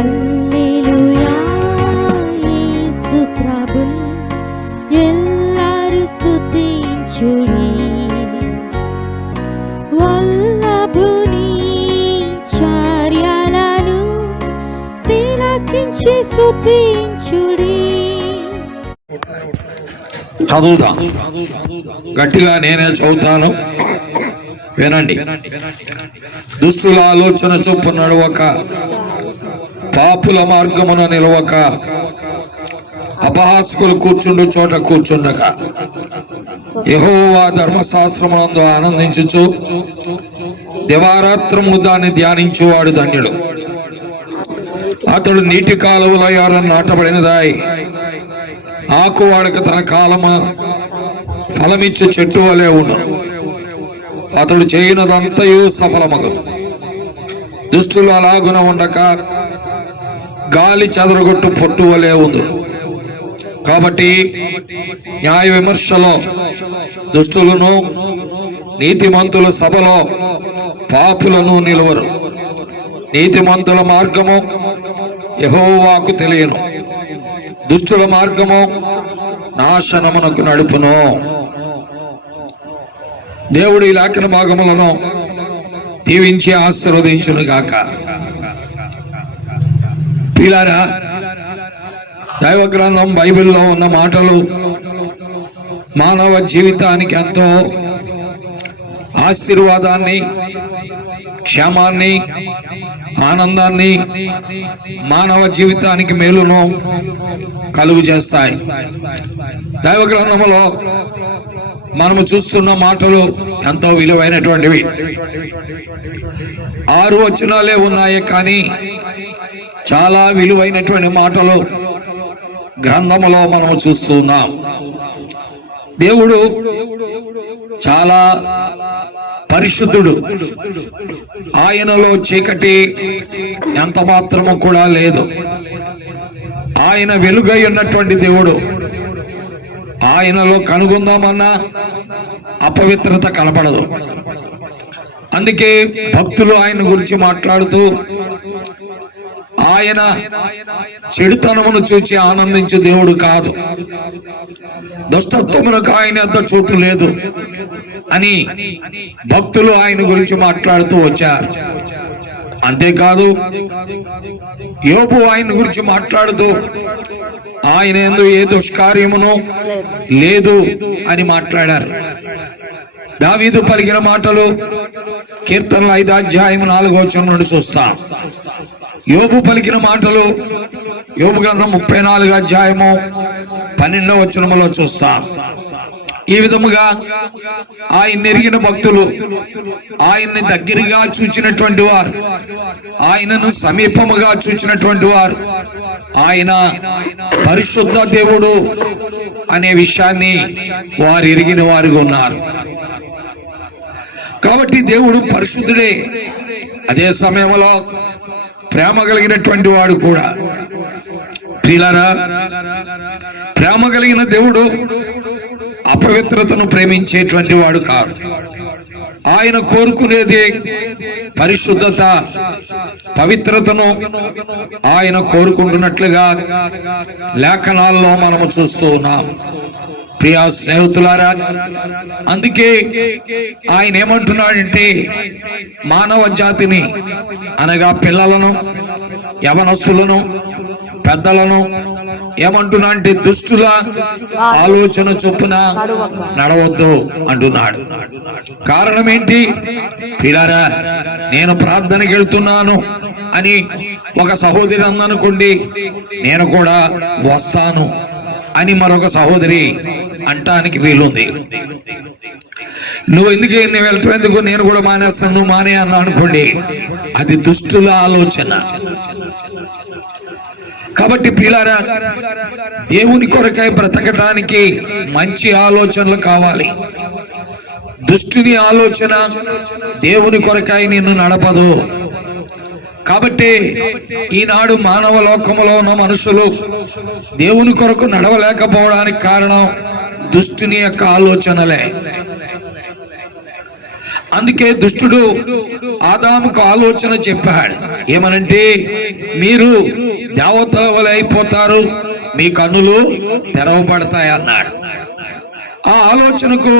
హల్లెలూయా యేసు ప్రభున్ ఎల్లరు స్తుతించుడి వల్లభుని చర్యలను తిలకించి స్తుతించుడి. చదువుదాం గట్టిగా, నేనే చదువుతాను, వినండి. దుష్టుల ఆలోచన చొప్పున నడవక, పాపుల మార్గమున నిలవక, అపహాసకులు కూర్చుండు చోట కూర్చుండక, యెహోవా ధర్మశాస్త్రమునందు ఆనందించుచు దివారాత్రము దాన్ని ధ్యానించువాడు ధన్యుడు. అతడు నీటి కాలువల యొర నాటబడినదాయి ఆకు వాడక తన కాలము ఫలమిచ్చు చెట్టు వలె ఉండును. అతడు చేయనదంతయు సఫలమగును. దుష్టులు అలాగున ఉండక గాలి చెదరగొట్టు పొట్టు వలె ఉంది. కాబట్టి న్యాయ విమర్శలో దుష్టులను, నీతిమంతుల సభలో పాపులను నిలువరు. నీతిమంతుల మార్గము యెహోవాకు తెలియను, దుష్టుల మార్గము నాశనమునకు నడుపును. దేవుడి లేఖన భాగములను దీవించి ఆశీర్వదించును గాక. ప్రియులారా, దైవ గ్రంథం బైబిల్లో ఉన్న మాటలు మానవ జీవితానికి ఎంతో ఆశీర్వాదాన్ని, క్షేమాన్ని, ఆనందాన్ని, మానవ జీవితానికి మేలును కలుగు చేస్తాయి. దైవ గ్రంథములో మనము చూస్తున్న మాటలు ఎంతో విలువైనటువంటివి. 6 వచనాలే ఉన్నాయి, కానీ చాలా విలువైనటువంటి మాటలు గ్రంథములో మనము చూస్తున్నాం. దేవుడు చాలా పరిశుద్ధుడు. ఆయనలో చీకటి ఎంత మాత్రము కూడా లేదు. ఆయన వెలుగై ఉన్నటువంటి దేవుడు. ఆయనలో కనుగొందామన్నా అపవిత్రత కనపడదు. అందుకే భక్తులు ఆయన గురించి మాట్లాడుతూ ఆయన చెడుతనమును చూచి ఆనందించే దేవుడు కాదు, దుష్టత్వమునకు ఆయన అంత చోటు లేదు అని భక్తులు ఆయన గురించి మాట్లాడుతూ వచ్చారు. అంతేకాదు, యోబు ఆయన గురించి మాట్లాడుతూ ఆయన యందు ఏ దుష్కార్యమును లేదు అని మాట్లాడారు. దావీదు పలికిన మాటలు కీర్తనలు 5వ అధ్యాయం 4వ వచనం నుండి చూస్తాం. యోబు పలికిన మాటలు యోబు గ్రంథం 34వ అధ్యాయము 12వ వచనములో చూస్తాం. ఈ విధముగా ఆయన ఎరిగిన భక్తులు, ఆయన్ని దగ్గరగా చూచినటువంటి వారు, ఆయనను సమీపముగా చూచినటువంటి వారు, ఆయన పరిశుద్ధ దేవుడు అనే విషయాన్ని వారు ఎరిగిన వారుగా ఉన్నారు. కాబట్టి దేవుడు పరిశుద్ధుడే, అదే సమయంలో ప్రేమ కలిగినటువంటి వాడు కూడా. ప్రియులారా, ప్రేమ కలిగిన దేవుడు అపవిత్రతను ప్రేమించేటువంటి వాడు కాదు. ఆయన కోరుకునేది పరిశుద్ధత, పవిత్రతను ఆయన కోరుకుంటున్నట్లుగా లేఖనాల్లో మనము చూస్తూ ఉన్నాం. ప్రియా స్నేహితులారా, అందుకే ఆయన ఏమంటున్నాడంటే మానవ జాతిని అనగా పిల్లలను, యవనస్తులను, పెద్దలను ఏమంటున్నా అంటే దుష్టుల ఆలోచన చొప్పున నడవద్దు అంటున్నాడు. కారణం ఏంటి? ప్రియులారా, నేను ప్రార్థనకి వెళ్తున్నాను అని ఒక సహోదరి అందనుకోండి, నేను కూడా వస్తాను అని మరొక సహోదరి అంటానికి వీలుంది. నువ్వు ఎందుకు వెళ్తావు, ఎందుకు నేను కూడా మానేస్తాను, నువ్వు మానే అన్నా అనుకోండి, అది దుష్టుల ఆలోచన. కాబట్టి ప్రియులారా, దేవుని కొరకై బ్రతకడానికి మంచి ఆలోచనలు కావాలి. దుష్టుని ఆలోచన దేవుని కొరకై నిన్ను నడపదు. కాబట్టి ఈనాడు మానవ లోకములో ఉన్న మనుషులు దేవుని కొరకు నడవలేకపోవడానికి కారణం దుష్టుని యొక్క ఆలోచనలే. అందుకే దుష్టుడు ఆదాముకు ఆలోచన చెప్పాడు, ఏమనంటే మీరు దేవతల వలె అయిపోతారు, మీ కన్నులు తెరవబడతాయి అన్నాడు. ఆ ఆలోచనకు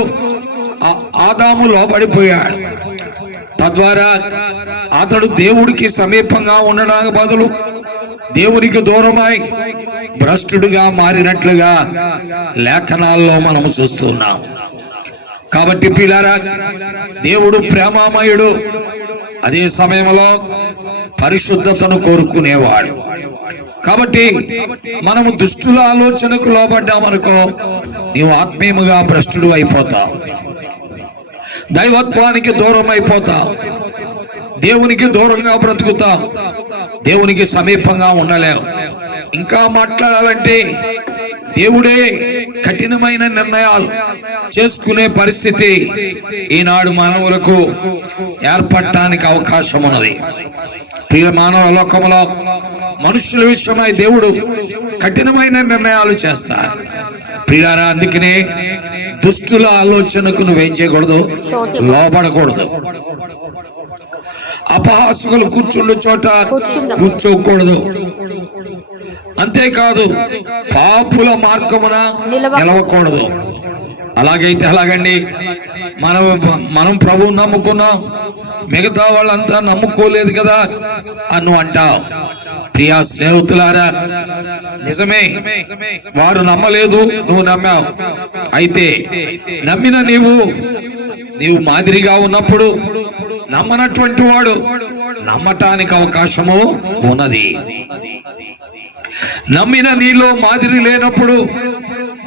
ఆదాము లోబడిపోయాడు. తద్వారా అతడు దేవుడికి సమీపంగా ఉండడానికి బదులు దేవునికి దూరమై భ్రష్టుడిగా మారినట్లుగా లేఖనాల్లో మనం చూస్తున్నాం. కాబట్టి పిల్లారా, దేవుడు ప్రేమామయుడు, అదే సమయంలో పరిశుద్ధతను కోరుకునేవాడు. కాబట్టి మనము దుష్టుల ఆలోచనకు లోబడ్డామనుకో, నీవు ఆత్మీయముగా భ్రష్టుడు అయిపోతావు, దైవత్వానికి దూరం అయిపోతావు, దేవునికి దూరంగా బ్రతుకుతావు, దేవునికి సమీపంగా ఉండలేవు. ఇంకా మాట్లాడాలంటే దేవుడే కఠినమైన నిర్ణయాలు చేసుకునే పరిస్థితి ఈనాడు మానవులకు ఏర్పడటానికి అవకాశం ఉన్నది. ప్రియ మానవ లోకంలో మనుషుల విషయమై దేవుడు కఠినమైన నిర్ణయాలు చేస్తాడు. ప్రియారా, అందుకనే దుష్టుల ఆలోచనకు నువ్వేం చేయకూడదు, లోబడకూడదు. అపహాసకులు కూర్చుండు చోట కూర్చోకూడదు. అంతేకాదు పాపుల మార్గమున నిలవకూడదు. అలాగైతే అలాగండి, మనం ప్రభువు నమ్ముకున్నాం, మిగతా వాళ్ళంతా నమ్ముకోలేదు కదా అని అంటావు. ప్రియా స్నేహితులారా, నిజమే, వారు నమ్మలేదు, నువ్వు నమ్మావు. అయితే నమ్మిన నీవు మాదిరిగా ఉన్నప్పుడు నమ్మనటువంటి వాడు నమ్మటానికి అవకాశము ఉన్నది. నమ్మిన నీలో మాదిరి లేనప్పుడు,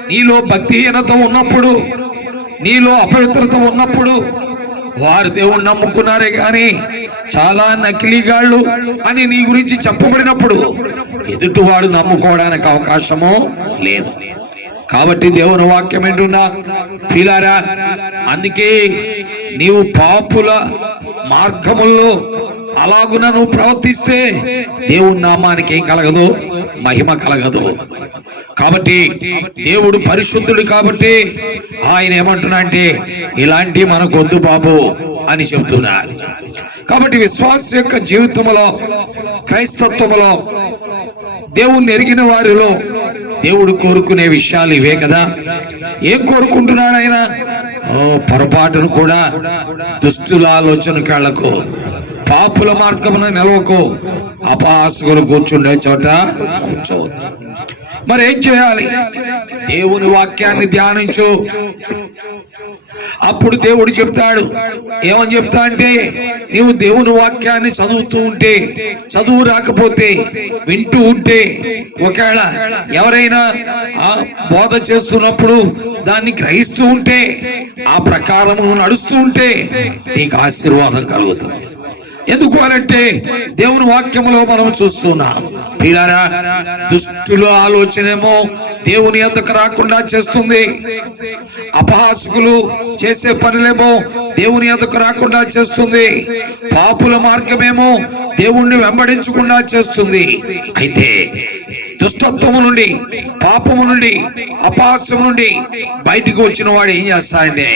నీలో భక్తిహీనత ఉన్నప్పుడు, నీలో అపవిత్రత ఉన్నప్పుడు వారు దేవుణ్ణి నమ్ముకున్నారే కానీ చాలా నకిలీగాళ్ళు అని నీ గురించి చెప్పబడినప్పుడు ఎదుటివాడు నమ్ముకోవడానికి అవకాశము లేదు. కాబట్టి దేవుని వాక్యం ఏంటున్నా ప్రియులారా, అందుకే నీవు పాపుల మార్గముల్లో అలాగున నువ్వు ప్రవర్తిస్తే దేవుని నామానికి ఏం కలగదు, మహిమ కలగదు. కాబట్టి దేవుడు పరిశుద్ధుడు కాబట్టి ఆయన ఏమంటున్నా అంటే ఇలాంటి మనకు వద్దు బాబు అని చెబుతున్నారు. కాబట్టి విశ్వాస యొక్క జీవితంలో, క్రైస్తత్వంలో దేవుణ్ణి ఎరిగిన వారిలో దేవుడు కోరుకునే విషయాలు ఇవే కదా. ఏం కోరుకుంటున్నాడు ఆయన? పొరపాటును కూడా దుష్టుల ఆలోచనకు వెళ్ళకు, పాపుల మార్గమున నిలవకు, అపహాసకులు కూర్చుండే చోట కూర్చోవద్దు. మరి ఏం చేయాలి? దేవుని వాక్యాన్ని ధ్యానించు. అప్పుడు దేవుడు చెప్తాడు. ఏమని చెప్తా అంటే, నీవు దేవుని వాక్యాన్ని చదువుతూ ఉంటే, చదువు రాకపోతే వింటూ ఉంటే, ఒకవేళ ఎవరైనా బోధ చేస్తున్నప్పుడు దాన్ని గ్రహిస్తూ ఉంటే, ఆ ప్రకారము నడుస్తూ ఉంటే నీకు ఆశీర్వాదం కలుగుతుంది. ఎందుకు అనంటే దేవుని వాక్యంలో మనం చూస్తున్నాం ప్రియులారా, దుష్టుల ఆలోచనేమో దేవుని యొద్దకు రాకుండా చేస్తుంది, అపహాసకులు చేసే పనులేమో దేవుని యొద్దకు రాకుండా చేస్తుంది, పాపుల మార్గమేమో దేవుణ్ణి వెంబడించకుండా చేస్తుంది. అయితే దుష్టత్వము నుండి, పాపము నుండి, అపహాస్యము నుండి బయటికి వచ్చిన వాడు ఏం చేస్తాడంటే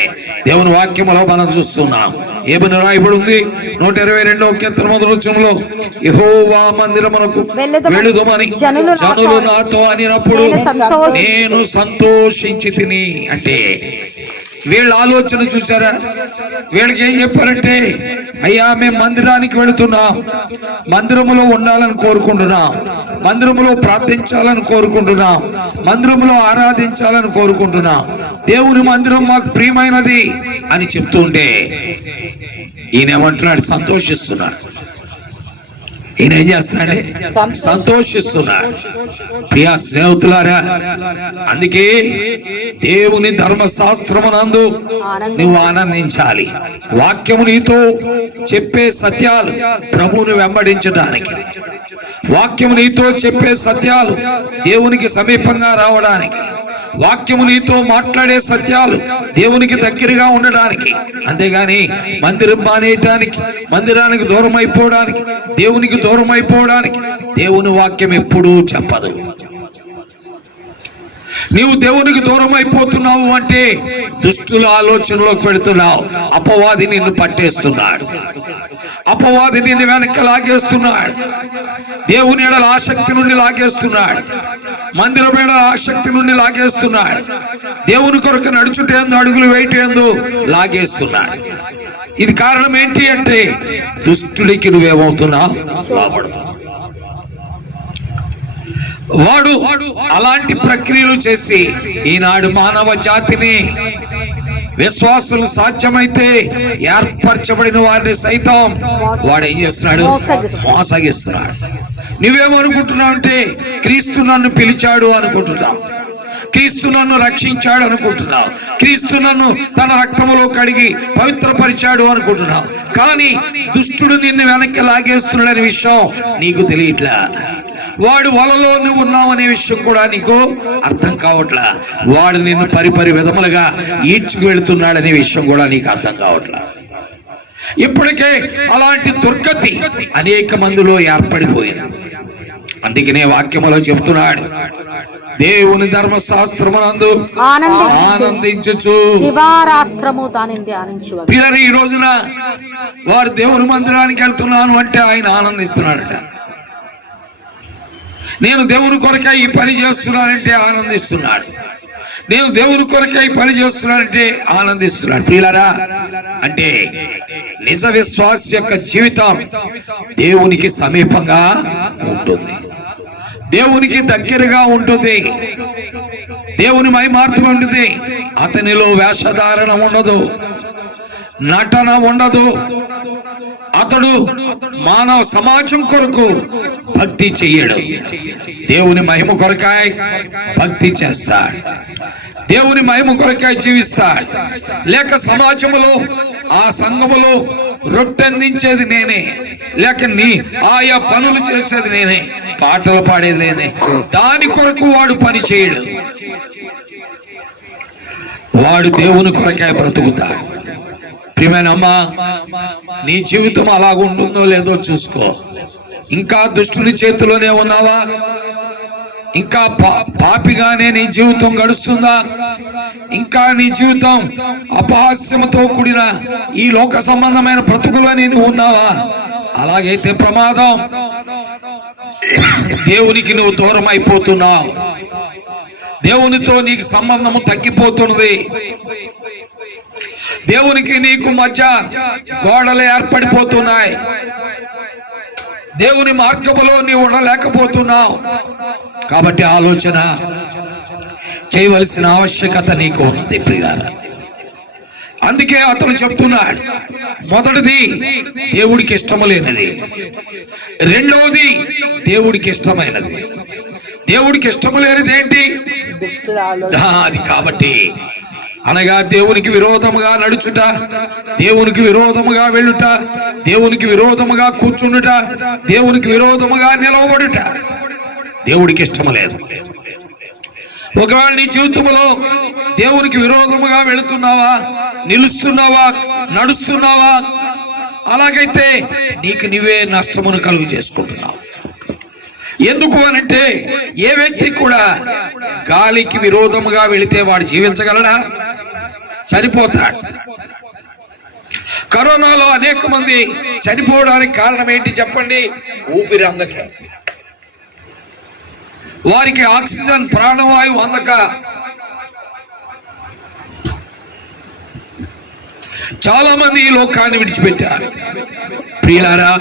దేవుని వాక్యములో మనం చూస్తున్నాం. ఏమని రాయబడి ఉంది? 122వ కీర్తన మొదటి వచనంలో, యెహోవా మందిరమునకు వెళ్ళుదుమని జనులు నాతో అనినప్పుడు నేను సంతోషించి తిని. అంటే వీళ్ళ ఆలోచన చూసారా? వీళ్ళకి ఏం చెప్పారంటే, అయ్యా మేము మందిరానికి వెళుతున్నాం, మందిరములో ఉండాలని కోరుకుంటున్నాం, మందిరములో ప్రార్థించాలని కోరుకుంటున్నాం, మందిరములో ఆరాధించాలని కోరుకుంటున్నాం, దేవుని మందిరం మాకు ప్రియమైనది అని చెప్తుంటే ఈయన ఏమంటున్నాడు? సంతోషిస్తున్నాడు. ఈయన ఏం చేస్తున్నాడు? సంతోషిస్తున్నాడు. ప్రియా స్నేహితులారా, అందుకే దేవుని ధర్మశాస్త్రమునందు నువ్వు ఆనందించాలి. వాక్యము నీతో చెప్పే సత్యాలు ప్రభువుని వెంబడించడానికి, వాక్యము నీతో చెప్పే సత్యాలు దేవునికి సమీపంగా రావడానికి, వాక్యము నీతో మాట్లాడే సత్యాలు దేవునికి దగ్గరగా ఉండడానికి, అంతేగాని మందిరం మానేయటానికి, మందిరానికి దూరం అయిపోవడానికి, దేవునికి దూరం అయిపోవడానికి దేవుని వాక్యం ఎప్పుడూ చెప్పదు. నీవు దేవునికి దూరం అయిపోతున్నావు అంటే దుష్టుల ఆలోచనలోకి పెడుతున్నావు. అపవాది నిన్ను పట్టేస్తున్నాడు, అపవాది నిన్ను వెనక్కి లాగేస్తున్నాడు, దేవుని ఎడల ఆసక్తి నుండి లాగేస్తున్నాడు, మందిరం ఎడల ఆసక్తి నుండి లాగేస్తున్నాడు, దేవుని కొరకు నడుచుటేందు అడుగులు వేయటేందు లాగేస్తున్నాడు. ఇది కారణం ఏంటి అంటే దుష్టుడికి నువ్వేమవుతున్నావు, లోబడుతున్నావు. వాడు అలాంటి ప్రక్రియలు చేసి ఈనాడు మానవ జాతిని, విశ్వాసులు సాధ్యమైతే ఏర్పరచబడిన వారిని సైతం వాడు ఏం చేస్తున్నాడు, మోసగిస్తున్నాడు. నువ్వేమనుకుంటున్నావు అంటే క్రీస్తు నన్ను పిలిచాడు అనుకుంటున్నావు, క్రీస్తు నన్ను రక్షించాడు అనుకుంటున్నావు, క్రీస్తు నన్ను తన రక్తములో కడిగి పవిత్రపరిచాడు అనుకుంటున్నావు. కానీ దుష్టుడు నిన్ను వెనక్కి లాగేస్తున్నాడనే విషయం నీకు తెలియట్లా. వాడు వలలో నువ్వు ఉన్నావనే విషయం కూడా నీకు అర్థం కావట్లా. వాడు నిన్ను పరిపరి విధములుగా ఈడ్చుకు వెళుతున్నాడనే విషయం కూడా నీకు అర్థం కావట్లా. ఇప్పటికే అలాంటి దుర్గతి అనేక మందిలో ఏర్పడిపోయింది. అందుకనే వాక్యములో చెప్తున్నాడు, దేవుని ధర్మశాస్త్రమునందు ఆనందించుచు పిల్లలు. ఈ రోజున వారు దేవుని మందిరానికి వెళ్తున్నాను అంటే ఆయన ఆనందిస్తున్నాడట. నేను దేవుని కొరకే ఈ పని చేస్తున్నానంటే ఆనందిస్తున్నాడు, నేను దేవుని కొరకే ఈ పని చేస్తున్నానంటే ఆనందిస్తున్నాడు. ప్రియులారా, అంటే నిజ విశ్వాస యొక్క జీవితం దేవునికి సమీపంగా ఉంటుంది, దేవునికి దగ్గరగా ఉంటుంది, దేవుని మహిమార్థం ఉంటుంది. అతనిలో వేషధారణ ఉండదు, నటన ఉండదు. అతడు మానవ సమాజం కొరకు భక్తి చెయ్యడు, దేవుని మహిమ కొరకాయ భక్తి చేస్తాడు, దేవుని మహిమ కొరకాయ జీవిస్తాడు. లేక సమాజంలో ఆ సంఘములో రొట్టెందించేది నేనే, లేక ఆయా పనులు చేసేది నేనే, పాటలు పాడేది నేనే, దాని కొరకు వాడు పని చేయడు. వాడు దేవుని కొరకాయ బ్రతుకుతాడు. ప్రియమైన అమ్మా, నీ జీవితం అలాగుంటుందో లేదో చూసుకో. ఇంకా దుష్టుని చేతిలోనే ఉన్నావా? ఇంకా పాపిగానే నీ జీవితం గడుస్తుందా? ఇంకా నీ జీవితం అపహాస్యముతో కూడిన ఈ లోక సంబంధమైన బ్రతుకులోనే నువ్వు ఉన్నావా? అలాగైతే ప్రమాదం. దేవునికి నువ్వు దూరం అయిపోతున్నావు, దేవునితో నీకు సంబంధము తగ్గిపోతున్నది, దేవునికి నీకు మధ్య గోడలు ఏర్పడిపోతున్నాయి, దేవుని మార్గములో నీవు ఉండలేకపోతున్నావు. కాబట్టి ఆలోచన చేయవలసిన ఆవశ్యకత నీకు ఉన్నది ప్రియులారా. అందుకే అతను చెప్తున్నాడు, మొదటిది దేవుడికి ఇష్టము లేనిది, రెండవది దేవుడికి ఇష్టమైనది. దేవుడికి ఇష్టము లేనిది ఏంటి? అది కాబట్టి అనగా దేవునికి విరోధముగా నడుచుట, దేవునికి విరోధముగా వెళ్ళుట, దేవునికి విరోధముగా కూర్చుండుట, దేవునికి విరోధముగా నిలవబడుట దేవుడికి ఇష్టము లేదు. ఒకవేళ నీ జీవితంలో దేవునికి విరోధముగా వెళుతున్నావా, నిలుస్తున్నావా, నడుస్తున్నావా, అలాగైతే నీకు నీవే నష్టమును కలుగు చేసుకుంటున్నావు. ఎందుకు అనంటే ఏ వ్యక్తి కూడా గాలికి విరోధముగా వెళితే వాడు జీవించగలడా? చనిపోతాడు. కరోనాలో అనేక మంది చనిపోవడానికి కారణం ఏంటి చెప్పండి? ఊపిరి అందకే. వారికి ఆక్సిజన్ ప్రాణవాయువు అందక చాలా మంది ఈ లోకాన్ని విడిచిపెట్టారు. ప్రియులారా,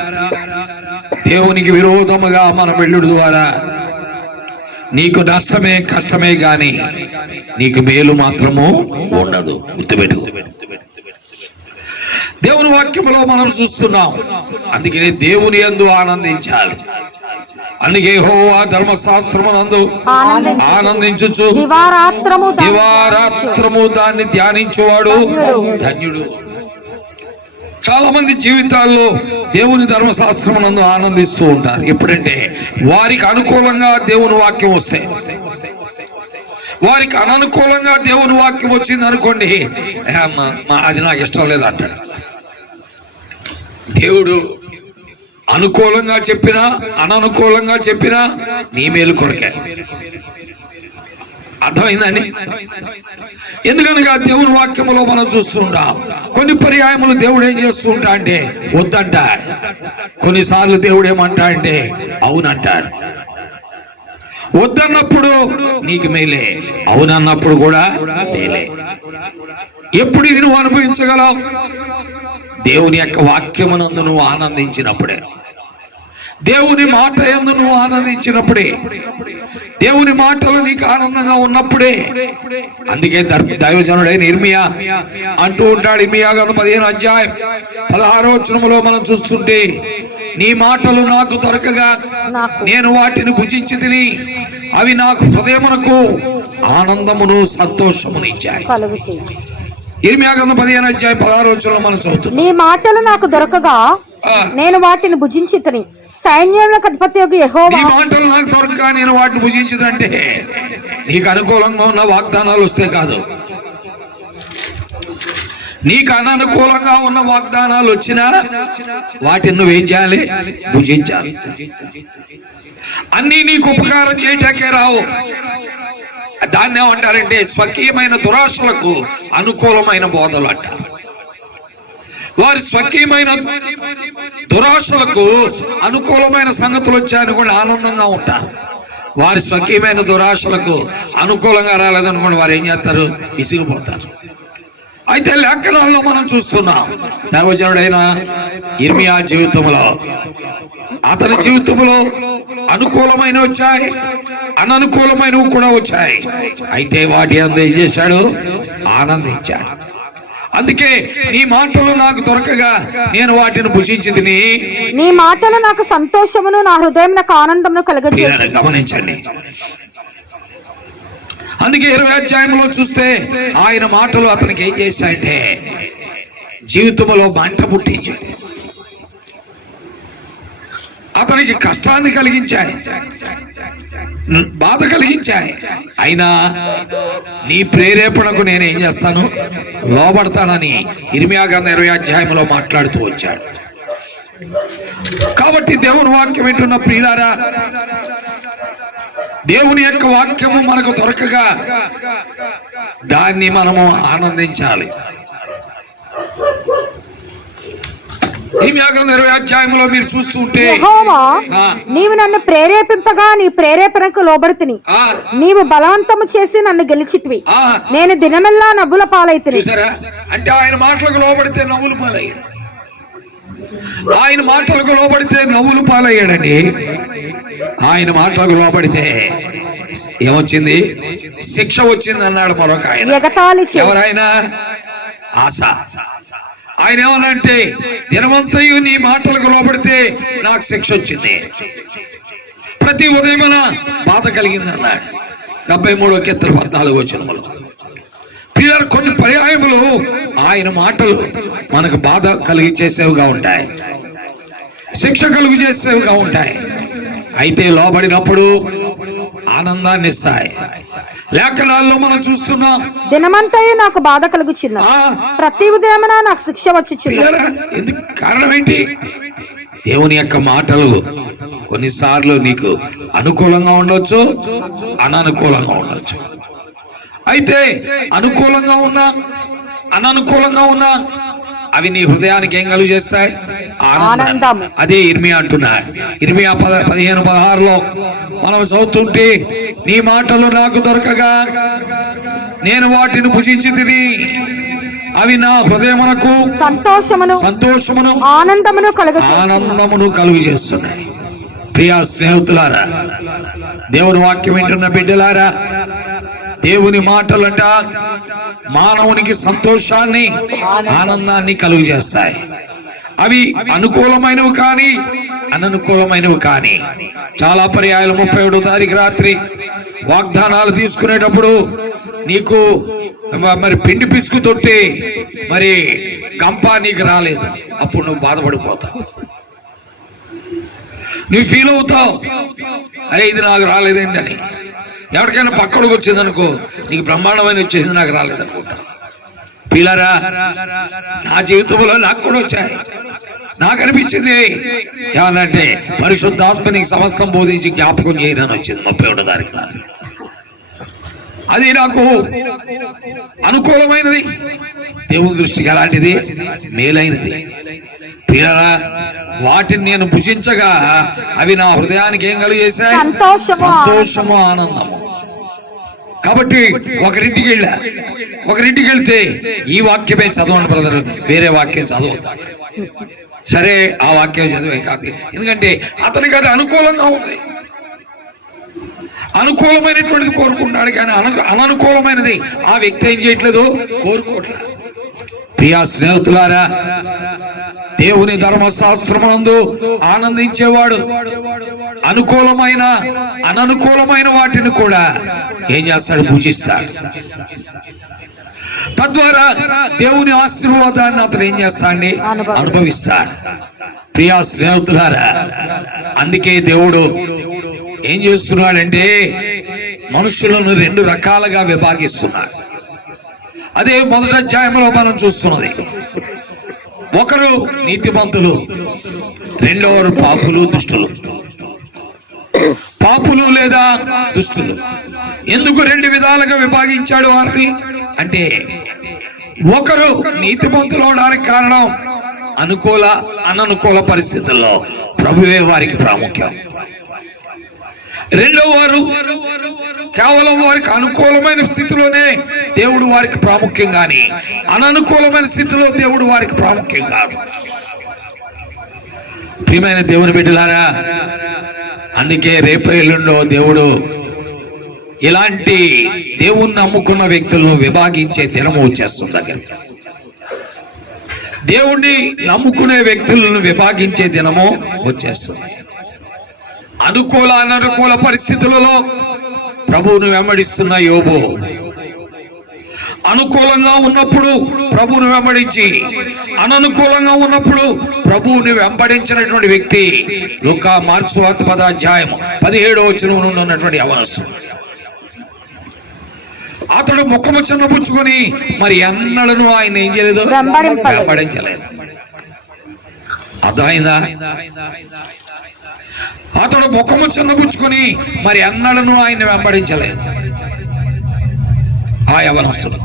దేవునికి విరోధముగా మనం వెళ్ళుడు ద్వారా నీకు నష్టమే కష్టమే గాని నీకు మేలు మాత్రము ఉండదు. గుర్తుపెట్టు. దేవుని వాక్యములో మనం చూస్తున్నాం. అందుకనే దేవుని యందు ఆనందించాలి. అందుకే యెహోవా ధర్మశాస్త్రమునందు ఆనందించుచు దివారాత్రము దాన్ని ధ్యానించువాడు ధన్యుడు. చాలా మంది జీవితాల్లో దేవుని ధర్మశాస్త్రమునందు ఆనందిస్తూ ఉంటారు. ఎప్పుడంటే వారికి అనుకూలంగా దేవుని వాక్యం వస్తే, వారికి అననుకూలంగా దేవుని వాక్యం వచ్చింది అనుకోండి, అది నాకు ఇష్టం లేదు అంటాడు. దేవుడు అనుకూలంగా చెప్పినా అననుకూలంగా చెప్పినా నీ మేలు కొరకే. అర్థమైందండి? ఎందుకనగా దేవుని వాక్యములో మనం చూస్తుంటాం కొన్ని పర్యాయములు దేవుడు ఏం చేస్తూ ఉంటా అంటే వద్దంటాడు, కొన్నిసార్లు దేవుడు ఏమంటా అంటే అవునంటాడు. వద్దన్నప్పుడు నీకు మేలే, అవునన్నప్పుడు కూడా మేలే. ఎప్పుడు ఇది నువ్వు అనుభవించగలవు? దేవుని యొక్క వాక్యమునందు నువ్వు ఆనందించినప్పుడే, దేవుని మాట యందు నువ్వు ఆనందించినప్పుడే, దేవుని మాటలు నీకు ఆనందంగా ఉన్నప్పుడే. అందుకే దైవజనుడైన ఇర్మియా అంటూ ఉంటాడు, ఇర్మియా గ్రంథం 15వ అధ్యాయం 16వ వచనములో మనం చూస్తుంటే, నీ మాటలు నాకు దొరకగా నేను వాటిని భుజించి తిని అవి నాకు హృదయమునకు ఆనందమును సంతోషమును ఇచ్చాయి. ఇర్మియా గ్రంథం 15వ అధ్యాయం 16వ వచనంలో మనం చదువుతున్నాం, నీ మాటలు నాకు దొరకగా నేను వాటిని భుజించి తిని సైన్యములకు అధిపతియగు యెహోవా. నీ మాటలు నాకు దొరకగా నేను వాటిని భుజించదంటే నీకు అనుకూలంగా ఉన్న వాగ్దానాలు వస్తే కాదు, నీకు అననుకూలంగా ఉన్న వాగ్దానాలు వచ్చినా వాటిని నువ్వేం చేయాలి? భుజించాలి. అన్నీ నీకు ఉపకారం చేయటాకే రావు. దాన్ని ఏమంటారంటే స్వకీయమైన దురాశలకు అనుకూలమైన బోధలు అంటారు. వారి స్వకీయమైన దురాశలకు అనుకూలమైన సంగతులు వచ్చాయని కూడా ఆనందంగా ఉంటారు. వారి స్వకీయమైన దురాశలకు అనుకూలంగా రాలేదనుకోండి, వారు ఏం చేస్తారు? విసిగిపోతారు. అయితే లేఖనాల్లో మనం చూస్తున్నాం దైవజనుడైన ఇర్మియా జీవితంలో, అతని జీవితంలో అనుకూలమైన వచ్చాయి, అననుకూలమైనవి కూడా వచ్చాయి. అయితే వాటి అందు ఏం చేశాడు? ఆనందించాడు. అందుకే నీ మాటలు నాకు దొరకగా నేను వాటిని భుజించి తిని, నీ మాటలు నాకు సంతోషమును నా హృదయం నాకు ఆనందమును కలుగజేశాయి. గమనించండి. అందుకే 20వ అధ్యాయంలో చూస్తే ఆయన మాటలు అతనికి ఏం చేశాయంటే జీవితంలో మంట పుట్టించాయి, అతనికి కష్టాన్ని కలిగించాయి, బాధ కలిగించాయి. అయినా నీ ప్రేరేపణకు నేనేం చేస్తాను? లోబడతానని ఇర్మియా గ్రంథం 20వ అధ్యాయంలో మాట్లాడుతూ వచ్చాడు. కాబట్టి దేవుని వాక్యం వింటున్న ప్రియులారా, దేవుని యొక్క వాక్యము మనకు దొరకగా దాన్ని మనము ఆనందించాలి. ఇర్మియా గ్రంథం 20వ అధ్యాయంలో మీరు చూస్తుంటే, యెహోవా నీవు నన్ను ప్రేరేపింపగా నీ ప్రేరేపణకు లోబడితిని, నీవు బలవంతము చేసి నన్ను గెలిచితివి, నేను దినమెల్లా నవ్వుల పాలైతిని. చూసారా? అంటే ఆయన మాటలకు లోబడితే నవ్వులు పాలయ్యాడు. ఆయన మాటలకు లోబడితే నవ్వులు పాలయ్యాడండి. ఆయన మాటలకు లోబడితే ఏమొచ్చింది? శిక్ష వచ్చింది అన్నాడు మరొక ఆయన. ఎవరైనా? ఆశ. ఆయన ఏమనంటే దినమంతయు నీ మాటలకు లోబడితే నాకు శిక్ష వచ్చింది, ప్రతి ఉదయమున బాధ కలిగింది అన్నాడు 73వ కీర్తన 14వ వచనములో. పిల్లలు కొన్ని పర్యాయములు ఆయన మాటలు మనకు బాధ కలిగించేసేవిగా ఉంటాయి, శిక్ష కలుగు చేసేవిగా ఉంటాయి. అయితే లోబడినప్పుడు ఆనందాన్ని ఇస్తాయి. లేఖనాల్లో మనం చూస్తున్నాం, దినమంతయు నాకు బాధ కలుగుచున్న, ప్రతి ఉదయమున నాకు శిక్ష వచ్చుచున్న. ఎందుకు? కారణం ఏంటి? దేవుని యొక్క మాటలు కొన్నిసార్లు నీకు అనుకూలంగా ఉండొచ్చు, అననుకూలంగా ఉండొచ్చు. అయితే అనుకూలంగా ఉన్నా అననుకూలంగా ఉన్నా అవి నీ హృదయానికి ఏం కలుగు చేస్తాయి? ఆనందం. అదే ఇర్మియా అంటున్నాడు. ఇర్మియా 15:16లో మనం చదువుతుంటే, నీ మాటలు నాకు దొరకగా నేను వాటిని భుజించి తిని అవి నా హృదయమునకు సంతోషమును ఆనందమును కలుగు చేస్తున్నాయి. ప్రియా స్నేహితులారా, దేవుని వాక్యం వింటున్న బిడ్డలారా, దేవుని మాటలంట మానవునికి సంతోషాన్ని ఆనందాన్ని కలుగు చేస్తాయి. అవి అనుకూలమైనవి కానీ అననుకూలమైనవి కానీ. చాలా పర్యాయాలు 31వ తారీఖు రాత్రి వాగ్దానాలు తీసుకునేటప్పుడు నీకు మరి పిండి పిసుకు తొట్టి మరి గంప నీకు రాలేదు, అప్పుడు నువ్వు బాధపడిపోతావు, నువ్వు ఫీల్ అవుతావు, అరే ఇది నాకు రాలేదేంటి అని. ఎవరికైనా పక్కడికి వచ్చింది అనుకో, నీకు బ్రహ్మాండమైన వచ్చేసింది, నాకు రాలేదనుకుంటా. పిల్లరా, నా జీవితంలో నాకు కూడా వచ్చాయి. నాకు అనిపించింది ఏమనంటే పరిశుద్ధాత్మ నీకు సమస్తం బోధించి జ్ఞాపకం చేయనని వచ్చింది 31వ తారీఖు. అది నాకు అనుకూలమైనది, దేవుని దృష్టికి ఎలాంటిది? మేలైనది. ప్రియులారా, వాటిని నేను భుజించగా అవి నా హృదయానికి ఏం కలిగేశాయి? సంతోషము, ఆనందము. కాబట్టి ఒకరింటికి వెళ్తే ఈ వాక్యమే చదవండి బ్రదర్, వేరే వాక్యం చదవద్దాం. సరే, ఆ వాక్యం చదివే కాదు, ఎందుకంటే అతనికి అది అనుకూలంగా ఉంది. అనుకూలమైనటువంటిది కోరుకుంటున్నాడు, కానీ అననుకూలమైనది ఆ వ్యక్తి ఏం చేయట్లేదు, కోరుకోవట్లేదు. ప్రియా స్నేహితులారా, దేవుని ధర్మశాస్త్రమునందు ఆనందించేవాడు అనుకూలమైన అననుకూలమైన వాటిని కూడా ఏం చేస్తాడు? పూజిస్తాడు. తద్వారా దేవుని ఆశీర్వాదాన్ని అతను ఏం చేస్తాడని అనుభవిస్తాడు. ప్రియా స్నేహితులారా, అందుకే దేవుడు ఏం చేస్తున్నాడంటే మనుషులను 2 రకాలుగా విభాగిస్తున్నాడు. అదే మొదటి అధ్యాయంలో మనం చూస్తున్నది. ఒకరు నీతిమంతులు, రెండవరు పాపులు, దుష్టులు. పాపులు లేదా దుష్టులు. ఎందుకు 2 విధాలుగా విభాగించాడు వారిని అంటే, ఒకరు నీతిమంతులు అవడానికి కారణం అనుకూల అననుకూల పరిస్థితుల్లో ప్రభువే వారికి ప్రాముఖ్యం. రెండో వారు కేవలం వారికి అనుకూలమైన స్థితిలోనే దేవుడు వారికి ప్రాముఖ్యం, కానీ అననుకూలమైన స్థితిలో దేవుడు వారికి ప్రాముఖ్యం కాదు. ప్రియమైన దేవుని బిడ్డలారా, అందుకే రేపు ఎల్లుండో దేవుడు ఇలాంటి దేవుణ్ణి నమ్ముకున్న వ్యక్తులను విభాగించే దినము వచ్చేస్తుంది. దేవుణ్ణి నమ్ముకునే వ్యక్తులను విభాగించే దినము వచ్చేస్తుంది. అనుకూల అననుకూల పరిస్థితులలో ప్రభువును వెంబడిస్తున్న యోబు అనుకూలంగా ఉన్నప్పుడు ప్రభువును వెంబడించి, అననుకూలంగా ఉన్నప్పుడు ప్రభువుని వెంబడించినటువంటి వ్యక్తి లూకా మార్కు సువార్త 10వ అధ్యాయం 17వ వచనంలో ఉన్నటువంటి యవనస్తుడు. అతడు ముఖము చిన్నపుచ్చుకొని మరి ఎన్నడను ఆయన ఏం చేయలేదు? వెంబడించలేదు. అర్థమైందా? అతడు ముఖము చిన్నపుచ్చుకొని మరి ఎన్నడను ఆయన వెంబడించలేదు. ఆ యవనస్తుడు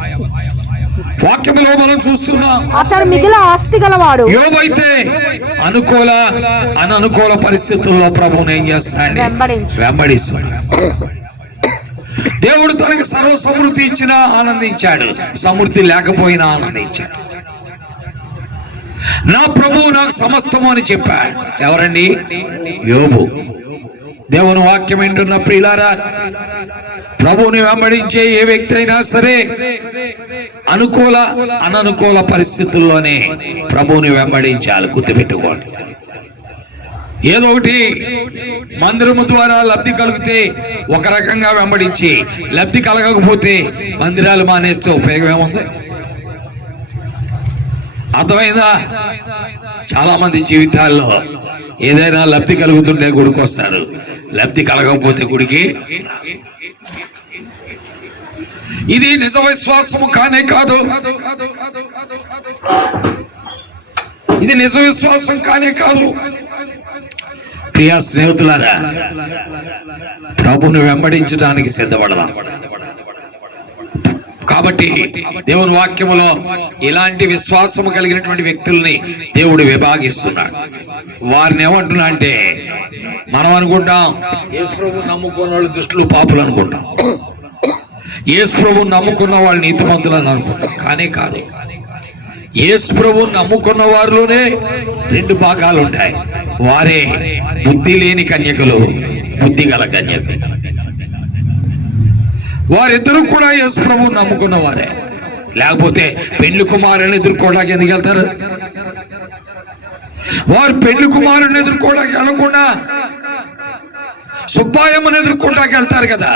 వాక్యములో మనం చూస్తున్నాం. అతడు మిగిలిన ఆస్తి గలవాడు. యోబు అయితే అనుకూల అననుకూల పరిస్థితుల్లో ప్రభువుని ఏం చేస్తున్నాడు? వెంబడిస్తున్నాడు. దేవుడు తనకి సర్వ సమృద్ధి ఇచ్చినా ఆనందించాడు, సమృద్ధి లేకపోయినా ఆనందించాడు. నా ప్రభువు నాకు సమస్తము అని చెప్పాడు. ఎవరండి? యోబు. దేవుని వాక్యం ఏంటున్న ప్రియులారా, ప్రభువుని వెంబడించే ఏ వ్యక్తి అయినా సరే అనుకూల అననుకూల పరిస్థితుల్లోనే ప్రభువుని వెంబడించాలి. గుర్తుపెట్టుకోండి. ఏదో ఒకటి మందిరము ద్వారా లబ్ధి కలిగితే ఒక రకంగా వెంబడించి, లబ్ధి కలగకపోతే మందిరాలు మానేస్తే ఉపయోగం ఏముంది? అర్థమైందా? చాలా మంది జీవితాల్లో ఏదైనా లబ్ధి కలుగుతుంటే గుడికి వస్తారు, లబ్ధి కలగకపోతే గుడికి. ఇది నిజ విశ్వాసము కానే కాదు. ఇది నిజ విశ్వాసం కానే కాదు. ప్రియా స్నేహితులారా, ప్రభువుని వెంబడించడానికి సిద్ధపడదాం. కాబట్టి దేవుని వాక్యములో ఇలాంటి విశ్వాసము కలిగినటువంటి వ్యక్తుల్ని దేవుడు విభాగిస్తున్నాడు. వారిని ఏమంటున్నా అంటే, మనం అనుకుంటాం యేసు ప్రభువుని నమ్ముకున్న వాళ్ళు దుష్టులు, పాపులు అనుకుంటాం. యేసు ప్రభువుని నమ్ముకున్న వాళ్ళు నీతిమంతులు అని అనుకుంటాం. కానే కాదు. యేసు ప్రభువుని నమ్ముకున్న వారిలోనే 2 భాగాలు ఉంటాయి. వారే బుద్ధి లేని కన్యకలు, బుద్ధి గల కన్యకలు. వారిద్దరూ కూడా యేసు ప్రభువుని నమ్ముకున్న వారే. లేకపోతే పెళ్లి కుమారుని ఎదుర్కోవడానికి ఎందుకు వెళ్తారు? వారు పెళ్లి కుమారుని ఎదుర్కోవడానికి వెళ్ళకుండా సుబ్బాయమ్మని ఎదుర్కోవడానికి వెళ్తారు కదా.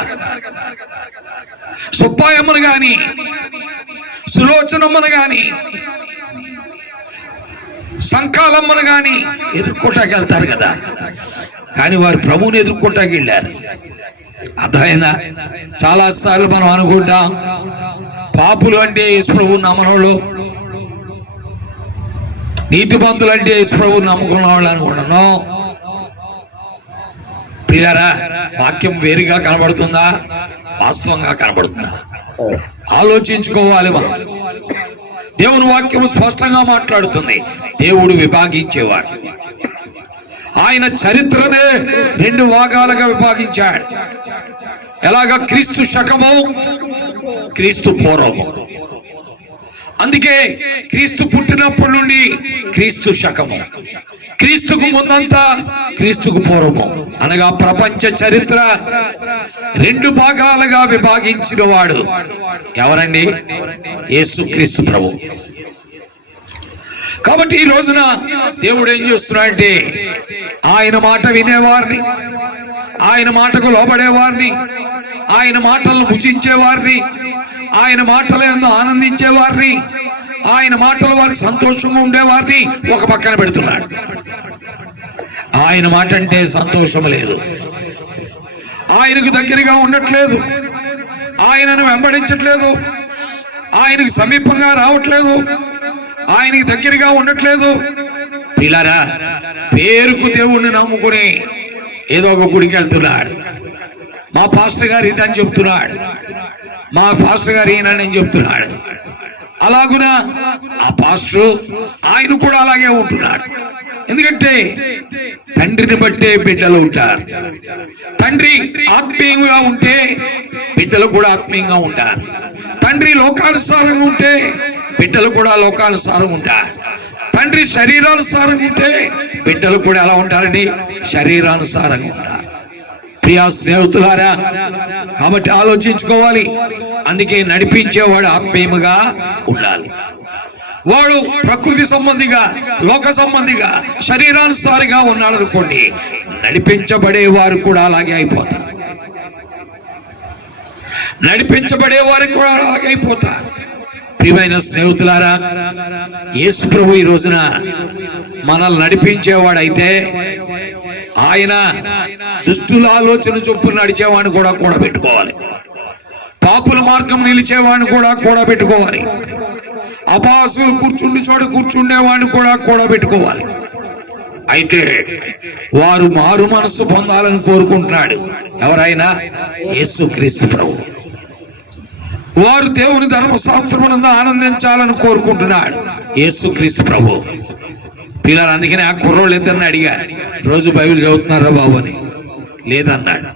సుబ్బాయమ్మను గాని, సులోచనమ్మను గాని, సంకాలమ్మను గాని ఎదుర్కోవటానికి వెళ్తారు కదా. కానీ వారు ప్రభువుని ఎదుర్కోవటానికి వెళ్ళారు. అర్థమైందా? చాలా సార్లు మనం అనుకుంటాం పాపులు అంటే యేసు ప్రభువుని నమ్మనోళ్ళు, నీతిమంతులు అంటే యేసు ప్రభువుని నమ్ముకున్న వాళ్ళు అనుకుంటున్నాను. ప్రియారా, వాక్యం వేరుగా కనబడుతుందా? వాస్తవంగా కనబడుతుందా? ఆలోచించుకోవాలి మనం. దేవుని వాక్యము స్పష్టంగా మాట్లాడుతుంది. దేవుడు విభాగించేవాడు. ఆయన చరిత్రనే 2 భాగాలుగా విభాగించాడు. ఎలాగా? క్రీస్తు శకము, క్రీస్తు పూర్వము. అందుకే క్రీస్తు పుట్టినప్పటి నుండి క్రీస్తు శకము, క్రీస్తుకు ముందంతా క్రీస్తుకు పూర్వము, అనగా ప్రపంచ చరిత్ర 2 భాగాలుగా విభాగించిన వాడు ఎవరండి? యేసుక్రీస్తు ప్రభు. కాబట్టి ఈ రోజున దేవుడు ఏం చేస్తున్నాడంటే ఆయన మాట వినేవారిని, ఆయన మాటకు లోబడేవారిని, ఆయన మాటలను భుజించేవారిని, ఆయన మాటలను ఆనందించేవారిని, ఆయన మాటల వారికి సంతోషంగా ఉండేవారిని ఒక పక్కన పెడుతున్నాడు. ఆయన మాట అంటే సంతోషం లేదు, ఆయనకు దగ్గరగా ఉండట్లేదు, ఆయనను వెంబడించట్లేదు, ఆయనకు సమీపంగా రావట్లేదు, ఆయనకి దగ్గరగా ఉండట్లేదు. పిల్లరా, పేరుకు దేవుణ్ణి నమ్ముకుని ఏదో ఒక గుడికి వెళ్తున్నాడు. మా పాస్టర్ గారు ఇదని చెప్తున్నాడు, మా పాస్టర్ గారు ఈయనని చెప్తున్నాడు. అలాగునా ఆ పాస్టర్ ఆయన కూడా అలాగే ఉంటున్నాడు. ఎందుకంటే తండ్రిని బట్టే బిడ్డలు ఉంటారు. తండ్రి ఆత్మీయంగా ఉంటే బిడ్డలు కూడా ఆత్మీయంగా ఉంటారు. తండ్రి లోకానుసారంగా ఉంటే బిడ్డలు కూడా లోకానుసారం ఉంటారు. తండ్రి శరీరానుసారంగా ఉంటే బిడ్డలు కూడా ఎలా ఉంటారండి? శరీరానుసారంగా ఉంటారు. ప్రియా స్నేహితులారా, కాబట్టి ఆలోచించుకోవాలి. అందుకే నడిపించేవాడు ఆత్మీయముగా ఉండాలి. వాడు ప్రకృతి సంబంధిగా, లోక సంబంధిగా, శరీరానుసారిగా ఉన్నాడు అనుకోండి, నడిపించబడేవారు కూడా అలాగే అయిపోతారు. నడిపించబడేవారు కూడా అలాగే అయిపోతారు. ప్రియమైన స్నేహితులారా, యేసు ప్రభు ఈ రోజున మనల్ని నడిపించేవాడైతే ఆయన దుష్టుల ఆలోచన చొప్పున నడిచేవాడిని కూడా కూడబెట్టుకోవాలి. పాపుల మార్గం నిలిచేవాడిని కూడా కూడబెట్టుకోవాలి. అపాసులు కూర్చుండి చోట కూర్చుండేవాడిని కూడా కూడబెట్టుకోవాలి. అయితే వారు మారు మనస్సు పొందాలని కోరుకుంటున్నాడు ఎవరైనా? యేసుక్రీస్తు ప్రభు. వారు దేవుని ధర్మశాస్త్రమునందు ఆనందించాలని కోరుకుంటున్నాడు యేసుక్రీస్తు ప్రభు. పిల్లలు అందుకనే ఆ కుర్రోళ్ళు ఇద్దరిని అడిగా, రోజు బైబిల్ చదువుతున్నారా బాబు అని. లేదన్నాడు.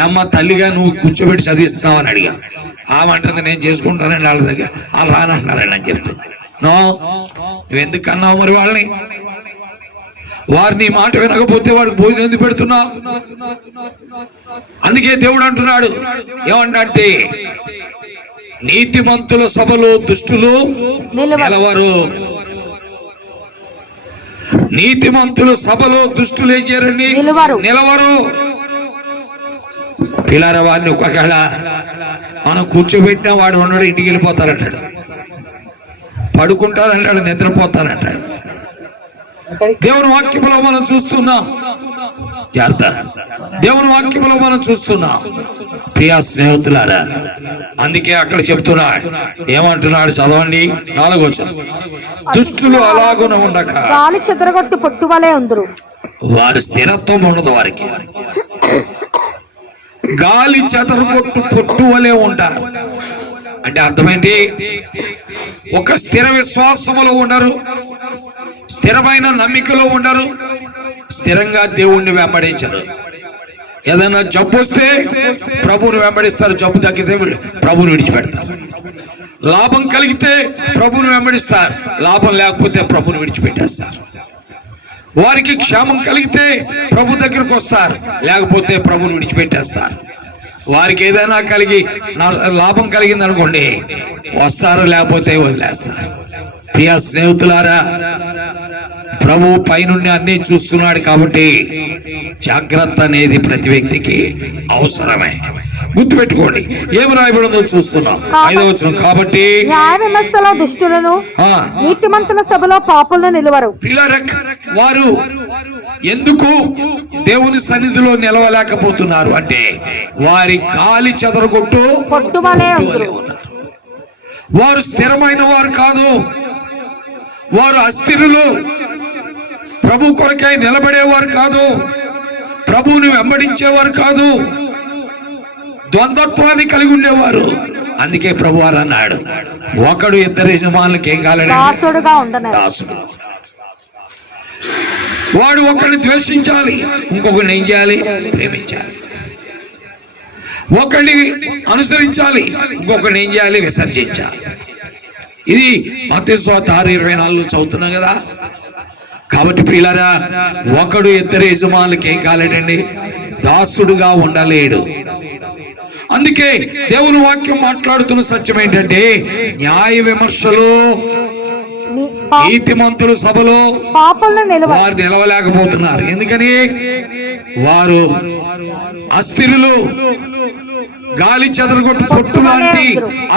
ఏమ్మా తల్లిగా నువ్వు కూర్చోబెట్టి చదివిస్తున్నావు అని అడిగా. ఆమంటుంది నేను చేసుకుంటానండి వాళ్ళ దగ్గర, వాళ్ళు రానంటున్నారండి అని చెప్తుంది. నో, నువ్వు ఎందుకు అన్నావు మరి వాళ్ళని? వారిని మాట వినకపోతే వాడికి భోజనం ఎందుకు పెడుతున్నావు? అందుకే దేవుడు అంటున్నాడు ఏమంటే, నీతిమంతుల సభలో దుష్టులు నిలవరు. నీతిమంతుల సభలో దుష్టులు ఏం చేయరండి? నిలవరు. పిల్లల వాడిని ఒకవేళ మనం కూర్చోబెట్టినా వాడు ఉన్నాడు ఇంటికి వెళ్ళిపోతారంటాడు, పడుకుంటారంటాడు, నిద్రపోతారంటాడు. దేవుని వాక్యములో మనం చూస్తున్నాం. జాగ్రత్త, దేవుని వాక్యములో మనం చూస్తున్నాం. ప్రియా స్నేహితులారా, అందుకే అక్కడ చెప్తున్నాడు ఏమంటున్నాడు? చదవండి 4వ వచనం. దుష్టులు అలాగున ఉండక గాలి చెదరగొట్టు పొట్టు వలె ఉందరు. వారి స్థిరత్వం ఉండదు. వారికి గాలి చెదరగొట్టు పొట్టు వలె ఉంటారు. అంటే అర్థమైంది, ఒక స్థిర విశ్వాసములో ఉండరు, స్థిరమైన నమ్మికలో ఉండరు, స్థిరంగా దేవుణ్ణి వెంబడించరు. ఏదైనా జబ్బు వస్తే ప్రభువుని వెంబడిస్తారు, జబ్బు తగ్గితే ప్రభువుని విడిచిపెడతారు. లాభం కలిగితే ప్రభువుని వెంబడిస్తారు, లాభం లేకపోతే ప్రభువుని విడిచిపెట్టేస్తారు. వారికి క్షేమం కలిగితే ప్రభు దగ్గరకు వస్తారు, లేకపోతే ప్రభువుని విడిచిపెట్టేస్తారు. వారికి ఏదైనా కలిగి లాభం కలిగింది అనుకోండి, వస్తారు, లేకపోతే వదిలేస్తారు. ప్రియ స్నేహితులారా, ప్రభు పైనుండి అన్ని చూస్తున్నాడు కాబట్టి జాగ్రత్త అనేది ప్రతి వ్యక్తికి అవసరమే. గుర్తుపెట్టుకోండి, ఏమి రాయబడిందో చూస్తున్నాం. 5వ వచనం. కాబట్టి న్యాయ వ్యవస్థలో దుష్టులను, నీతిమంతుల సభలో పాపులను నిలవరు. వారు ఎందుకు దేవుని సన్నిధిలో నిలవలేకపోతున్నారు అంటే వారి గాలి చెదరగొట్టు పొట్టు వలె ఉన్నారు. వారు స్థిరమైన వారు కాదు, వారు అస్థిరులు. ప్రభు కొరకై నిలబడేవారు కాదు, ప్రభువుని వెంబడించేవారు కాదు. ద్వంద్వత్వాన్ని కలిగి ఉండేవారు. అందుకే ప్రభువారు అన్నాడు, ఒకడు ఇద్దరు యజమానులకు ఏం కాలేడు, దాసుడుగా ఉండను. దాసుడు. వాడు ఒకరిని ద్వేషించాలి, ఇంకొకరిని ఏం చేయాలి, ప్రేమించాలి. ఒకరిని అనుసరించాలి, ఇంకొకరిని ఏం చేయాలి, విసర్జించాలి. ఇది మత్తయి సువార్త 6:24 చదువుతున్నాం కదా. కాబట్టి ప్రియులారా, ఒకడు ఇద్దరు యజమానులకు ఏం కాలేడండి, దాసుడుగా ఉండలేడు. అందుకే దేవుని వాక్యం మాట్లాడుతున్న సత్యం ఏంటంటే, న్యాయ విమర్శలో నీతిమంతులు సభలో వారు నిలవలేకపోతున్నారు. ఎందుకని? వారు అస్థిరులు, గాలి చెదరగొట్టు పొట్టు లాంటి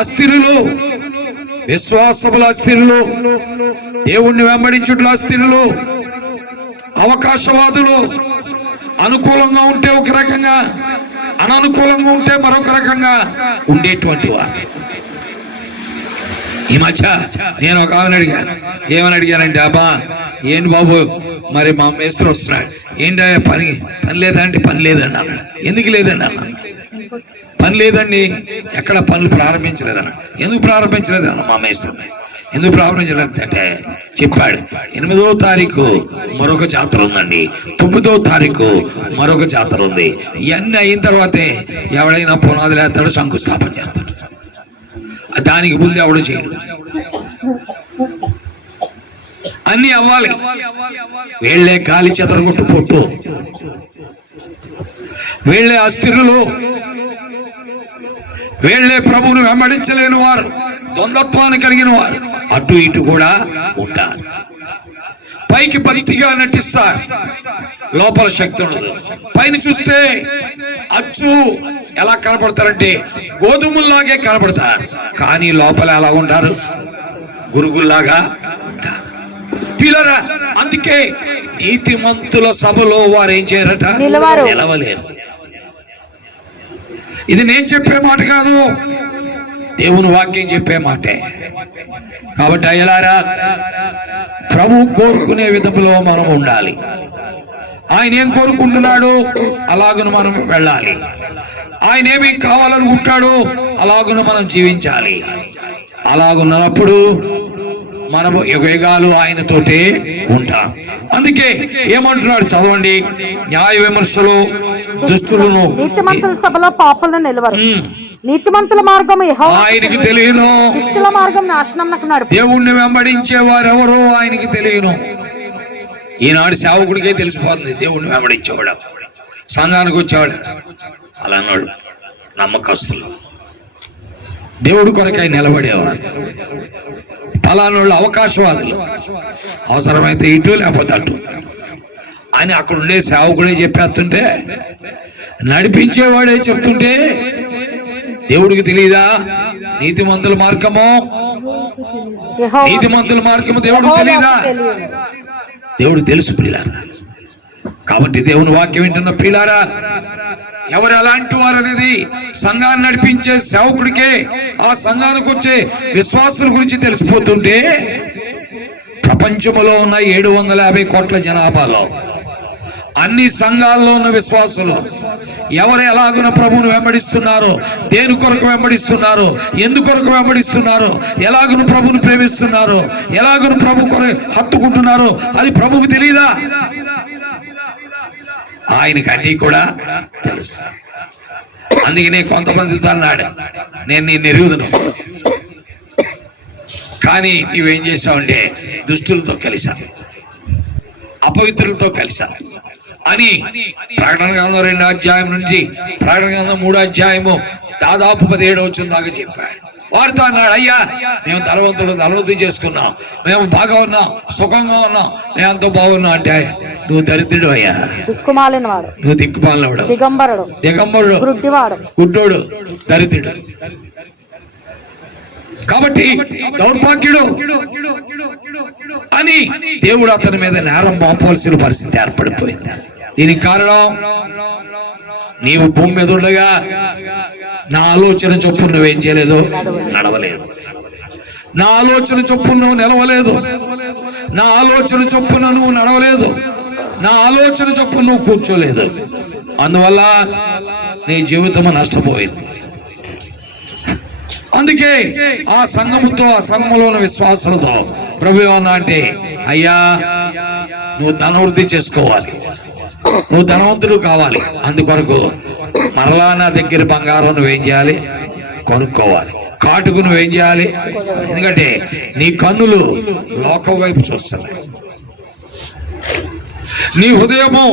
అస్థిరులు, విశ్వాసముల అస్థిరులు, దేవుణ్ణి వెంబడించుట్ల అస్థిరులు, అవకాశవాదులు. అనుకూలంగా ఉంటే ఒక రకంగా, అననుకూలంగా ఉంటే మరొక రకంగా ఉండేటువంటి వారు. ఈ మధ్య నేను ఒక ఆమెను అడిగాను. ఏమని అడిగానంటే, అబ్బా ఏంటి బాబు, మరి మా మేస్త్రి వస్తున్నాడు, ఏంటి పని లేదండి. పని లేదండి అన్నాడు. ఎందుకు లేదండి అన్నాను. పని లేదండి, ఎక్కడ పనులు ప్రారంభించలేదన్న. ఎందుకు ప్రారంభించలేదన్న మా మేస్త్రిని. ఎందుకు ప్రారంభించలేదంటే చెప్పాడు, 8వ తారీఖు మరొక జాతర ఉందండి, 9వ తారీఖు మరొక జాతర ఉంది. ఇవన్నీ అయిన తర్వాతే ఎవడైనా పునాదులు వేస్తాడు, శంకుస్థాపన చేస్తాడు. దానికి ముందు ఎవడు చేయడు. అన్ని అవ్వాలి. వీళ్లే గాలి చెదరగొట్టు పొట్టు, వీళ్లే అస్థిరులు, వీళ్లే ప్రభువును వెంబడించలేని వారు, ద్వంద్వత్వాన్ని కలిగిన వారు. అటు ఇటు కూడా ఉంటారు. పైకి భక్తిగా నటిస్తారు, లోపల శక్తి ఉండదు. పైన చూస్తే అచ్చు ఎలా కనపడతారంటే గోధుమల్లాగే కనపడతారు, కానీ లోపల ఎలా ఉంటారు, గురుగుల్లాగా ఉంటారు. పిల్లరా, అందుకే నీతిమంతుల సభలో వారు ఏం చేయరట, నిలవలేరు. ఇది నేను చెప్పే మాట కాదు, దేవుని వాక్యం చెప్పే మాటే. కాబట్టి అయ్యలారా, ప్రభు కోరుకునే విధంలో మనం ఉండాలి. ఆయన ఏం కోరుకుంటున్నాడు అలాగున మనం వెళ్ళాలి. ఆయన ఏమి కావాలనుకుంటాడు అలాగున మనం జీవించాలి. అలాగున్నప్పుడు మనము యుగయుగాలు ఆయనతోటే ఉంటాం. అందుకే ఏమంటున్నాడు చదవండి, న్యాయ విమర్శలు దుష్టులను, నీతిమంతుల సభలో పాపులను నిలవరు, నీతిమంతుల మార్గం ఆయనకి తెలియను, దుష్టుల మార్గం నాశనం. దేవుణ్ణి వెంబడించే వారెవరో ఆయనకి తెలియను. ఈనాడు సేవకుడికే తెలిసిపోతుంది దేవుణ్ణి వెంబడించేవాడు, సంఘానికి వచ్చేవాడు అలా అన్నాడు. నమ్మకస్తులు, దేవుడి కొరకై నిలబడేవారు. ఫలానోళ్ళు అవకాశవాదులు, అవసరమైతే ఇటు లేకపోతే అటు అని అక్కడ ఉండే సేవకుడే చెప్పేస్తుంటే, నడిపించేవాడే చెప్తుంటే దేవుడికి తెలియదా నీతిమంతుల మార్గము? నీతిమంతుల మార్గము దేవుడికి తెలియదా? దేవుడు తెలుసు ప్రియులారా. కాబట్టి దేవుని వాక్యం వింటున్న ప్రియులారా, ఎవరు ఎలాంటి వారు అనేది సంఘాన్ని నడిపించే సేవకుడికే, ఆ సంఘానికి వచ్చే విశ్వాసుల గురించి తెలిసిపోతుంటే, ప్రపంచంలో ఉన్న 750 కోట్ల జనాభాలో అన్ని సంఘాల్లో ఉన్న విశ్వాసులు ఎవరు ఎలాగున ప్రభువును వెంబడిస్తున్నారో, దేని కొరకు వెంబడిస్తున్నారో, ఎందుకొరకు వెంబడిస్తున్నారో, ఎలాగున ప్రభువును ప్రేమిస్తున్నారో, ఎలాగున ప్రభు కొరకు హత్తుకుంటున్నారో అది ప్రభువుకు తెలియదా? ఆయనకి అన్నీ కూడా తెలుసు. అందుకనే కొంతమందితో అన్నాడు, నేను నిన్ను ఎరుగుదును, కానీ నువ్వేం చేశావంటే దుష్టులతో కలిసా, అపవిత్రులతో కలిసా అని ప్రకటన గ్రంథం 2వ అధ్యాయం నుంచి ప్రకటన గ్రంథం 3వ అధ్యాయము దాదాపు 17వ వచనం దాకా చెప్పాడు. వారితో అన్నాడు, అయ్యా మేము ధనవంతులు చేసుకున్నాం, మేము బాగా ఉన్నాం, సుఖంగా ఉన్నాం, మేము ఎంతో బాగున్నాం. అంటే నువ్వు దరిద్రుడు అయ్యా, నువ్వు దిక్కుమాలినవాడు, దిగంబరుడు, గుడ్డోడు, దరిద్రుడు. కాబట్టి దౌర్భాగ్యుడు అని దేవుడు అతని మీద నేరం మోపవలసిన పరిస్థితి ఏర్పడిపోయింది. దీనికి కారణం, నీవు భూమి మీద ఉండగా నా ఆలోచన చొప్పున నువ్వేం చేయలేదు, నడవలేదు. నా ఆలోచన చొప్పున నువ్వు నిలవలేదు, నా ఆలోచన చొప్పున నువ్వు నడవలేదు, నా ఆలోచన చొప్పున నువ్వు కూర్చోలేదు. అందువల్ల నీ జీవితం నష్టపోయింది. అందుకే ఆ సంఘముతో, ఆ సంఘంలో ఉన్న విశ్వాసంతో ప్రభు ఏమన్నా అంటే, అయ్యా నువ్వు ధనవృద్ధి చేసుకోవాలి, నువ్వు ధనవంతుడు కావాలి, అందుకొరకు మరలా నా దగ్గర బంగారం నువ్వేం చేయాలి, కొనుక్కోవాలి. కాటుకు నువ్వేం చేయాలి, ఎందుకంటే నీ కన్నులు లోకం వైపు చూస్తున్నాయి, నీ హృదయము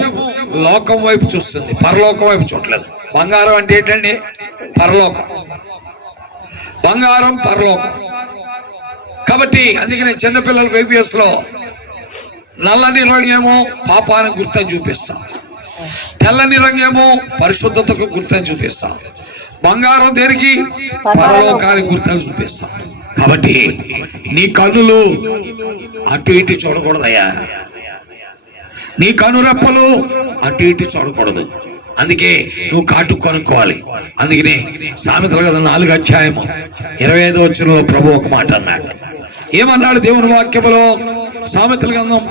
లోకం వైపు చూస్తుంది, పరలోకం వైపు చూడలేదు. బంగారం అంటే ఏంటండి, పరలోకం. బంగారం పరలోకం. కాబట్టి అందుకనే చిన్నపిల్లల వైపిఎస్ లో నల్లని రంగేమో పాపానికి గుర్తని చూపిస్తాం, తెల్లని రంగేమో పరిశుద్ధతకు గుర్తని చూపిస్తాం, బంగారం దేనికి, పరలోకానికి గుర్తని చూపిస్తాం. కాబట్టి నీ కన్నులు అటు ఇటు చూడకూడదయ్యా, నీ కనురెప్పలు అటు ఇటు చూడకూడదు. అందుకే నువ్వు కాటు కొనుక్కోవాలి. అందుకనే సామెతల కదా 4వ అధ్యాయము 25వ వచనంలో ప్రభు ఒక మాట అన్నాడు. ఏమన్నాడు దేవుని వాక్యములో? సామెతల గ్రంథం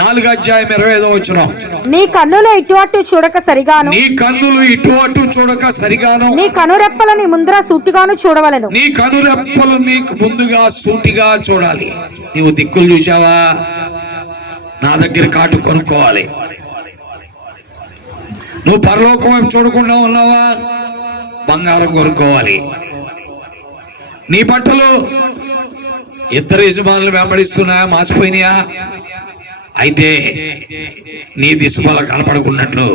4వ అధ్యాయం 25వ వచనం, నీ కన్నులు ఇటు అటు చూడక సరిగాను, నీ కన్నులు ఇటు అటు చూడక సరిగాను, నీ కనురెప్పలు నీ ముందర సూటిగాను చూడవలెను. నీ కనురెప్పలు నీకు ముందుగా సూటిగా చూడాలి. నీవు దిక్కులు చూసావా, నా దగ్గర కాటు కొనుక్కోవాలి. నువ్వు పరలోకం వైపు చూడకుండా ఉన్నావా, బంగారం కొనుక్కోవాలి. నీ బట్టలు ఇద్దరు యజమానులు వెంబడిస్తున్నాయా, మాసిపోయినాయా, అయితే నీ దిశమల కనపడకున్నట్లు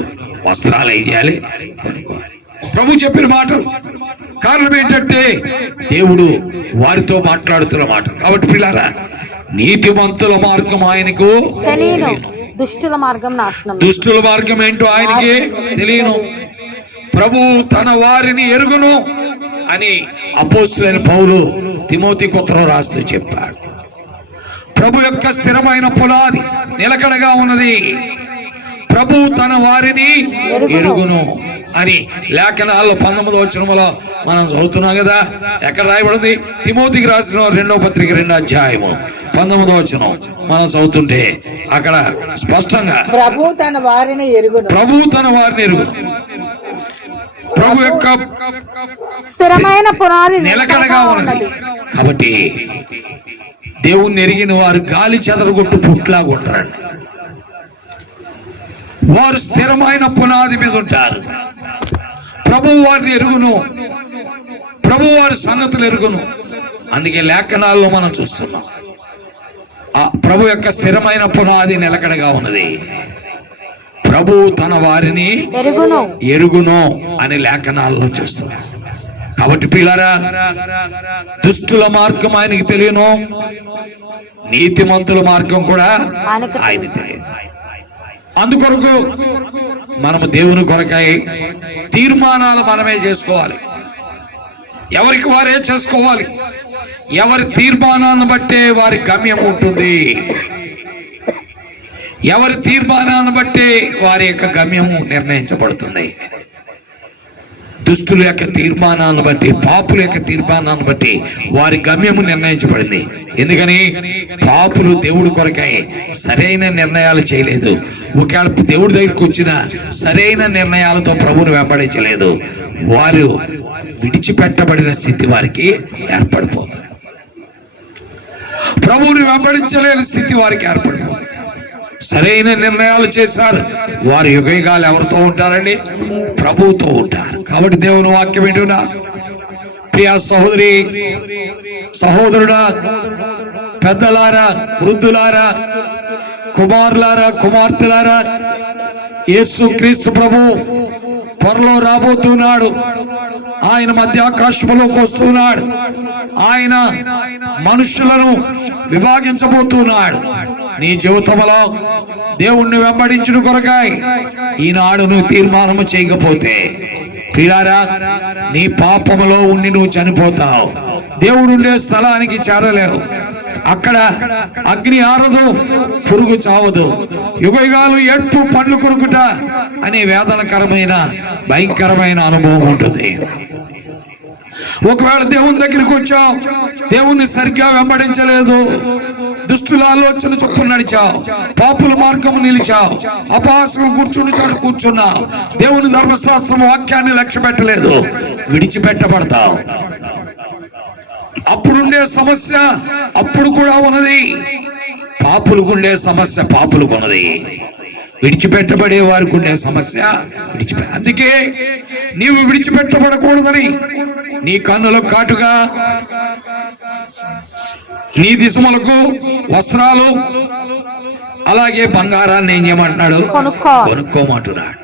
వస్త్రాలు ఏం చేయాలి, కొనుక్కోవాలి. ప్రభు చెప్పిన మాట. కారణం ఏంటంటే దేవుడు వారితో మాట్లాడుతున్న మాట. కాబట్టి పిల్లారా, నీతిమంతుల మార్గం ఆయనకు తెలియను, దుష్టుల మార్గం నాశనం. దుష్టుల మార్గం ఏంటో ఆయనకి తెలియను. ప్రభు తన వారిని ఎరుగును అని అపోస్తలుడైన పౌలు తిమోతికి ఉత్తరం రాస్తూ చెప్పాడు. ప్రభు యొక్క స్థిరమైన పునాది నిలకడగా ఉన్నది. ప్రభు తన వారిని ఎరుగును అని లేఖనాల్లో 19వ వచనంలో మనం చదువుతున్నాం కదా. ఎక్కడ రాయబడింది? తిమోతికి రాసిన 2వ పత్రిక 2వ అధ్యాయము 19వ వచనం మనం చదువుతుంటే అక్కడ స్పష్టంగా ప్రభు తన వారిని ఎరుగును, ప్రభు తన వారిని ఎరుగును. ప్రభు యొక్క స్థిరమైన పునాది నిలకడగా ఉన్నది. కాబట్టి దేవుణ్ణి ఎరిగిన వారు గాలి చెదరగొట్టు పుట్లాగా ఉంటారండి. వారు స్థిరమైన పునాది మీద ఉంటారు. ప్రభు వారిని ఎరుగును, ప్రభు వారి సంగతులు ఎరుగును. అందుకే లేఖనాల్లో మనం చూస్తున్నాం ఆ ప్రభు యొక్క స్థిరమైన పునాది నిలకడగా ఉన్నది. ప్రభు తన వారిని ఎరుగును అని లేఖనాల్లో చూస్తున్నాం. కాబట్టి పిల్లరా, దుష్టుల మార్గం ఆయనకి తెలియను, నీతిమంతుల మార్గం కూడా ఆయన తెలియదు. అందుకొరకు మనము దేవుని కొరకై తీర్మానాలు మనమే చేసుకోవాలి. ఎవరికి వారే చేసుకోవాలి. ఎవరి తీర్మానాన్ని బట్టే వారి గమ్యం ఉంటుంది. ఎవరి తీర్మానాన్ని బట్టే వారి యొక్క గమ్యము నిర్ణయించబడుతుంది. దుష్టుల యొక్క తీర్మానాన్ని బట్టి, పాపుల యొక్క తీర్మానాన్ని బట్టి వారి గమ్యము నిర్ణయించబడింది. ఎందుకని? పాపులు దేవుడి కొరకై సరైన నిర్ణయాలు చేయలేదు. ఒకవేళ దేవుడి దగ్గరికి వచ్చిన సరైన నిర్ణయాలతో ప్రభువును వెంబడించలేదు, వారు విడిచిపెట్టబడిన స్థితి వారికి ఏర్పడిపోతుంది. ప్రభువుని వెంబడించలేని స్థితి వారికి ఏర్పడిపోతుంది. సరైన నిర్ణయాలు చేశారు వారు యుగయుగాలు ఎవరితో ఉంటారండి? ప్రభువుతో ఉంటారు. కాబట్టి దేవుని వాక్యం ఏంటున్నా, ప్రియ సహోదరి సహోదరుడా, పెద్దలారా, వృద్ధులారా, కుమారులారా, కుమార్తెలారా, యేసు క్రీస్తు ప్రభు త్వరలో రాబోతున్నాడు. ఆయన మధ్యాకాశంలోకి వస్తున్నాడు. ఆయన మనుషులను విభాగించబోతున్నాడు. నీ జీవితంలో దేవుణ్ణి వెంబడించిన కొరకాయ ఈనాడు నువ్వు తీర్మానము చేయకపోతే ప్రియారా, నీ పాపములో ఉండి నువ్వు చనిపోతావు. దేవుడు ఉండే స్థలానికి చేరలేవు. అక్కడ అగ్ని ఆరదు, పురుగు చావదు. యుగయుగాలు ఎట్టు పండ్లు కొరుకుట అనే వేదనకరమైన భయంకరమైన అనుభవం ఉంటుంది. ఒకవేళ దేవుని దగ్గరికి వచ్చావు, దేవుణ్ణి సరిగ్గా వెంబడించలేదు, దుష్టుల ఆలోచన చొప్పున నడిచావు, పాపుల మార్గము నిలిచావు, అపహాసకులు కూర్చుని చాడు కూర్చున్నావు, దేవుని ధర్మశాస్త్రం వాక్యాన్ని లక్ష్య పెట్టలేదు, విడిచిపెట్టబడతావు. అప్పుడుండే సమస్య అప్పుడు కూడా ఉన్నది, పాపులకు ఉండే సమస్య పాపులకు ఉన్నది, విడిచిపెట్టబడే వారికి ఉండే సమస్య అందుకే నీవు విడిచిపెట్టబడకూడదని నీ కన్నులకు కాటుగా నీ దిశములకు వస్త్రాలు అలాగే బంగారాన్ని ఏం చేయమంటున్నాడు, కొనుక్కోమంటున్నాడు.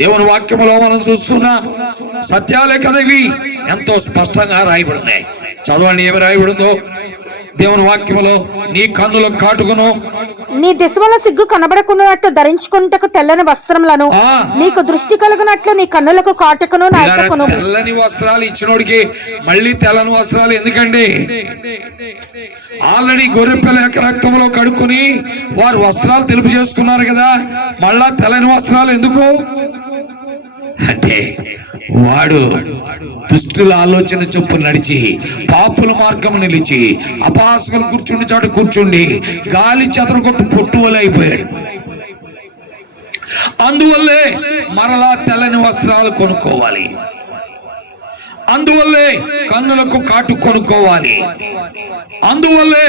దేవుని వాక్యములో మనం చూస్తున్నా సత్యాలే కదా ఇవి, ఎంతో స్పష్టంగా రాయబడి ఉన్నాయి. చదవండి ఏమి రాయబడిందో దేవుని వాక్యములో. నీ కన్నులకు కాటుకును, నీ దిశవల సిగ్గు కనబడకున్నట్లు ధరించుకుంటకు తెల్లని వస్త్రములను, నీకు దృష్టి కలుగునట్లు నీ కన్నులకు కాటుకును. తెల్లని వస్త్రాలు ఇచ్చినోడికి మళ్ళీ తెల్లని వస్త్రాలు ఎందుకండి? ఆల్రెడీ గొర్రెపిల్ల యొక్క రక్తంలో కడుక్కుని వారు వస్త్రాలు తెలుపు చేసుకున్నారు కదా, మళ్ళా తెల్లని వస్త్రాలు ఎందుకు అంటే వాడు దుష్టుల ఆలోచన చొప్పున నడిచి పాపుల మార్గం నిలిచి అపహాసకులు కూర్చుండి చాటు కూర్చుండి గాలి చెదరగొట్టు పొట్టువలే అయిపోయాడు. అందువల్లే మరలా తెల్లని వస్త్రాలు కొనుక్కోవాలి, అందువల్లే కన్నులకు కాటు కొనుక్కోవాలి, అందువల్లే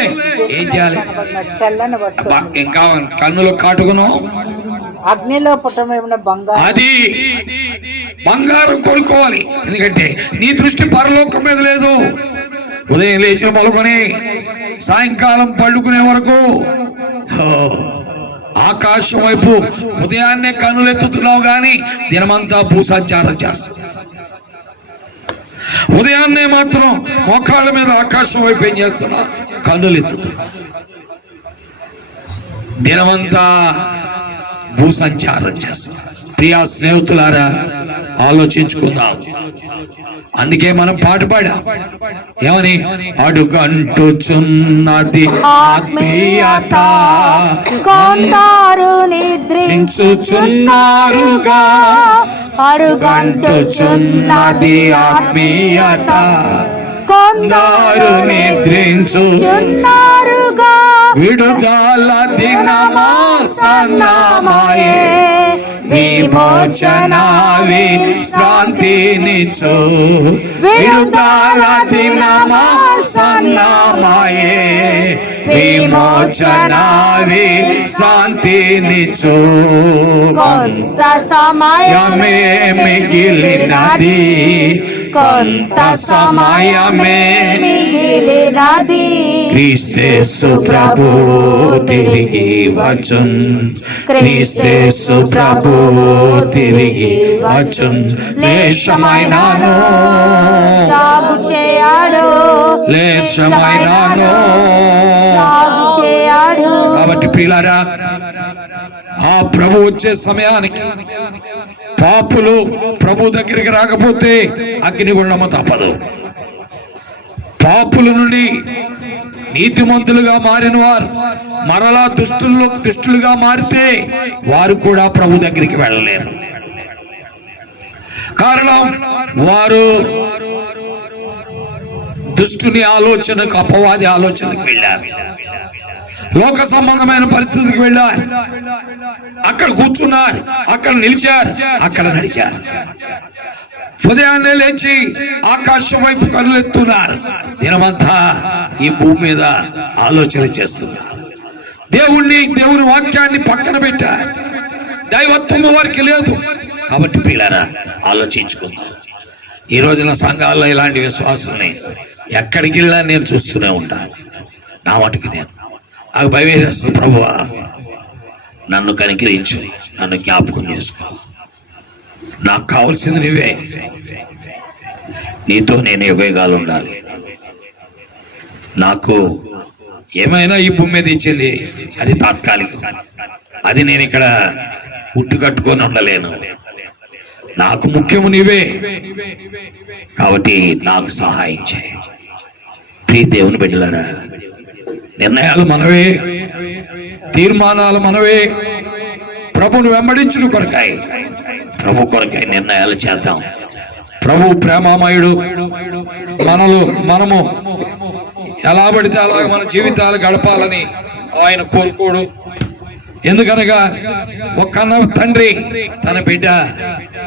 ఏం చేయాలి? ఇంకా కన్నులకు కాటుకును అగ్నిలో పుట్టమైన బంగారం, అది బంగారం కొనుక్కోవాలి. ఎందుకంటే నీ దృష్టి పరలోకం మీద లేదు. ఉదయం లేచి మొదలుకొని సాయంకాలం పడుకునే వరకు ఆకాశం వైపు ఉదయాన్నే కన్నులెత్తుతున్నావు గాని దినమంతా భూసంచారం చేస్తావు. ఉదయాన్నే మాత్రం మోకాళ్ళ మీద ఆకాశం వైపు ఏం చేస్తున్నా, కన్నులెత్తుతున్నా. దినమంతా భూసంచారం చేస్తాం. ప్రియా స్నేహితులారా, ఆలోచించుకుందాం. అందుకే మనం పాట పాడాం ఏమని? అడుగంటుచున్నది ఆత్మీయత, కొందరు నిద్రించుచున్నారుగా, అడుగంటుచున్నది ఆత్మీయత, కొందరు నిద్రించుచున్నారుగా, విడుదల దినమాసన్నమాయే, విమోచన విశ్రాంతినిచ్చు, విడుదల దినమాసన్నమాయే, విమోచన విశ్రాంతినిచ్చు. కొంత సమయమే మిగిలినది, కొంత సమయమే మిగిలినది, క్రీస్తు ప్రభు తిరిగి వచ్చున్, క్రీస్తు ప్రభు తిరిగి వచ్చున్. లేశమైనాను సాగు చేయాడు, లేశమైనాను సాగు చేయాడు. కాబట్టి ప్రియులారా, ఆ ప్రభు వచ్చే సమయానికి పాపులు ప్రభు దగ్గరికి రాకపోతే అగ్నిగుండము తప్పదు. పాపుల నుండి నీతిమంతులుగా మారిన వారు మరలా దుష్టులుగా మారితే వారు కూడా ప్రభు దగ్గరికి వెళ్ళలేరు. కారణం వారు దుష్టుని ఆలోచనకు, అపవాది ఆలోచనకు వెళ్ళారు, లోక సంబంధమైన పరిస్థితికి వెళ్ళారు, అక్కడ కూర్చున్నారు, అక్కడ నిలిచారు, అక్కడ నడిచారు. ఉదయాన్నే లేచి ఆకాశం వైపు కన్నులెత్తున్నారు, దినమంతా ఈ భూమి మీద ఆలోచన చేస్తున్నారు. దేవుని వాక్యాన్ని పక్కన పెట్టారు, దైవత్వం వారికి లేదు. కాబట్టి పిల్లరా, ఆలోచించుకుందాం. ఈ రోజున సంఘాల్లో ఇలాంటి విశ్వాసాలని ఎక్కడికి వెళ్ళా నేను చూస్తూనే ఉంటాను. నా మటుకు నాకు భయం వేసేస్తుంది. ప్రభువా, నన్ను కనికరించు, నన్ను జ్ఞాపకం చేసుకో, నాకు కావాల్సింది నువ్వే, నీతో నేను యుగయుగాలు ఉండాలి. నాకు ఏమైనా ఈ భూమి మీద ఇచ్చింది అది తాత్కాలికం, అది నేను ఇక్కడ ఉట్టు కట్టుకొని ఉండలేను. నాకు ముఖ్యము నీవే, కాబట్టి నాకు సహాయం చేయి. ప్రియ దేవుని బిడ్డలారా, నిర్ణయాలు మనవే, తీర్మానాలు మనవే. ప్రభుని వెంబడించుట కొరకాయి, ప్రభు కొరకాయి నిర్ణయాలు చేద్దాం. ప్రభు ప్రేమామయుడు. మనము ఎలా పడితే అలాగ మన జీవితాలు గడపాలని ఆయన కోరుకోడు. ఎందుకనగా ఒక తండ్రి తన బిడ్డ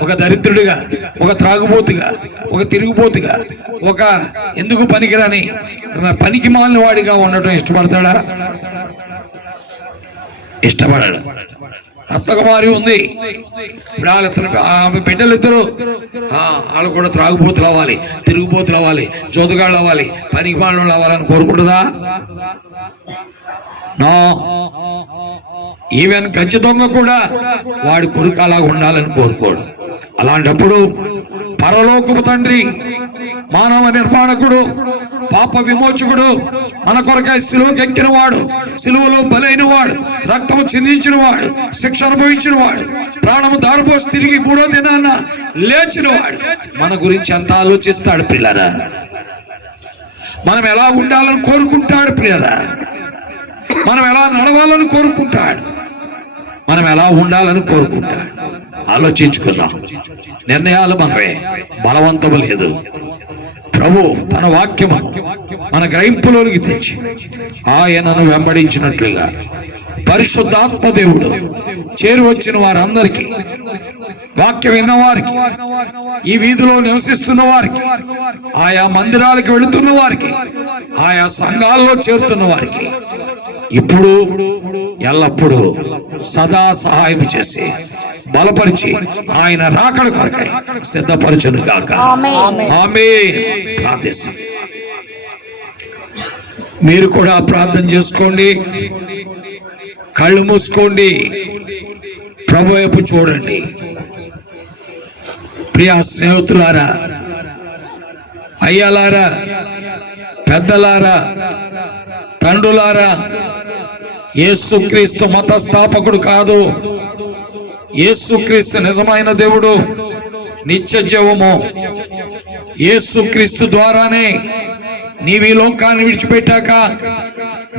ఒక దరిద్రుడిగా, ఒక త్రాగుబోతుగా, ఒక తిరుగుబోతుగా, ఒక ఎందుకు పనికిరాని పనికి మాలిన వాడిగా ఉండటం ఇష్టపడతాడా? ఇష్టపడాడు. రత్నకుమారి ఉంది, ఆమె బిడ్డలు ఇద్దరు వాళ్ళు కూడా త్రాగుబోతులు అవ్వాలి, తిరుగుబోతులు అవ్వాలి, జోదుగాళ్ళు అవ్వాలి, పనికి మాలిన అవ్వాలని కోరుకుంటుందా? నో. ఈవెన్ గంజి దొంగ కూడా వాడి కొడుకు అలాగా ఉండాలని కోరుకోడు. అలాంటప్పుడు పరలోకపు తండ్రి, మానవ నిర్మాణకుడు, పాప విమోచకుడు, మన కొరకై సిలువకు ఎక్కిన వాడు, సిలువలో బలైన వాడు, రక్తము చిందించిన వాడు, శిక్ష అనుభవించిన వాడు, ప్రాణము దారిపోసి తిరిగి 3వ దినాన లేచిన వాడు మన గురించి ఎంత ఆలోచిస్తాడు పిల్లరా? మనం ఎలా ఉండాలని కోరుకుంటాడు పిల్లరా? మనం ఎలా నడవాలని కోరుకుంటాడు? మనం ఎలా ఉండాలని కోరుకుంటాడు? ఆలోచించుకుందాం. నిర్ణయాలు మనవే, బలవంతము లేదు. ప్రభు తన వాక్యము మన గ్రహింపులోనికి తెచ్చి ఆయనను వెంబడించినట్లుగా పరిశుద్ధాత్మ దేవుడు చేరి వచ్చిన వారందరికీ, వాక్యం విన్న వారికి, ఈ వీధిలో నివసిస్తున్న వారికి, ఆయా మందిరాలకు వెళుతున్న వారికి, ఆయా సంఘాల్లో చేరుతున్న వారికి ఇప్పుడు ఎల్లప్పుడూ సదా సహాయం చేసి బలపరిచి ఆయన రాకడ కొరకై సిద్ధపరచును గాక. ఆమేన్. ప్రార్థిస్తాం. మీరు కూడా ప్రార్థన చేసుకోండి, కళ్ళు మూసుకోండి, ప్రభు వైపు చూడండి. ప్రియ స్నేహితులారా, అయ్యలారా, పెద్దలారా, తండ్రులారా, యేసుక్రీస్తు మత స్థాపకుడు కాదు. యేసుక్రీస్తు నిజమైన దేవుడు, నిత్య జీవము. యేసుక్రీస్తు ద్వారానే నీవు ఈ లోకాన్ని విడిచిపెట్టాక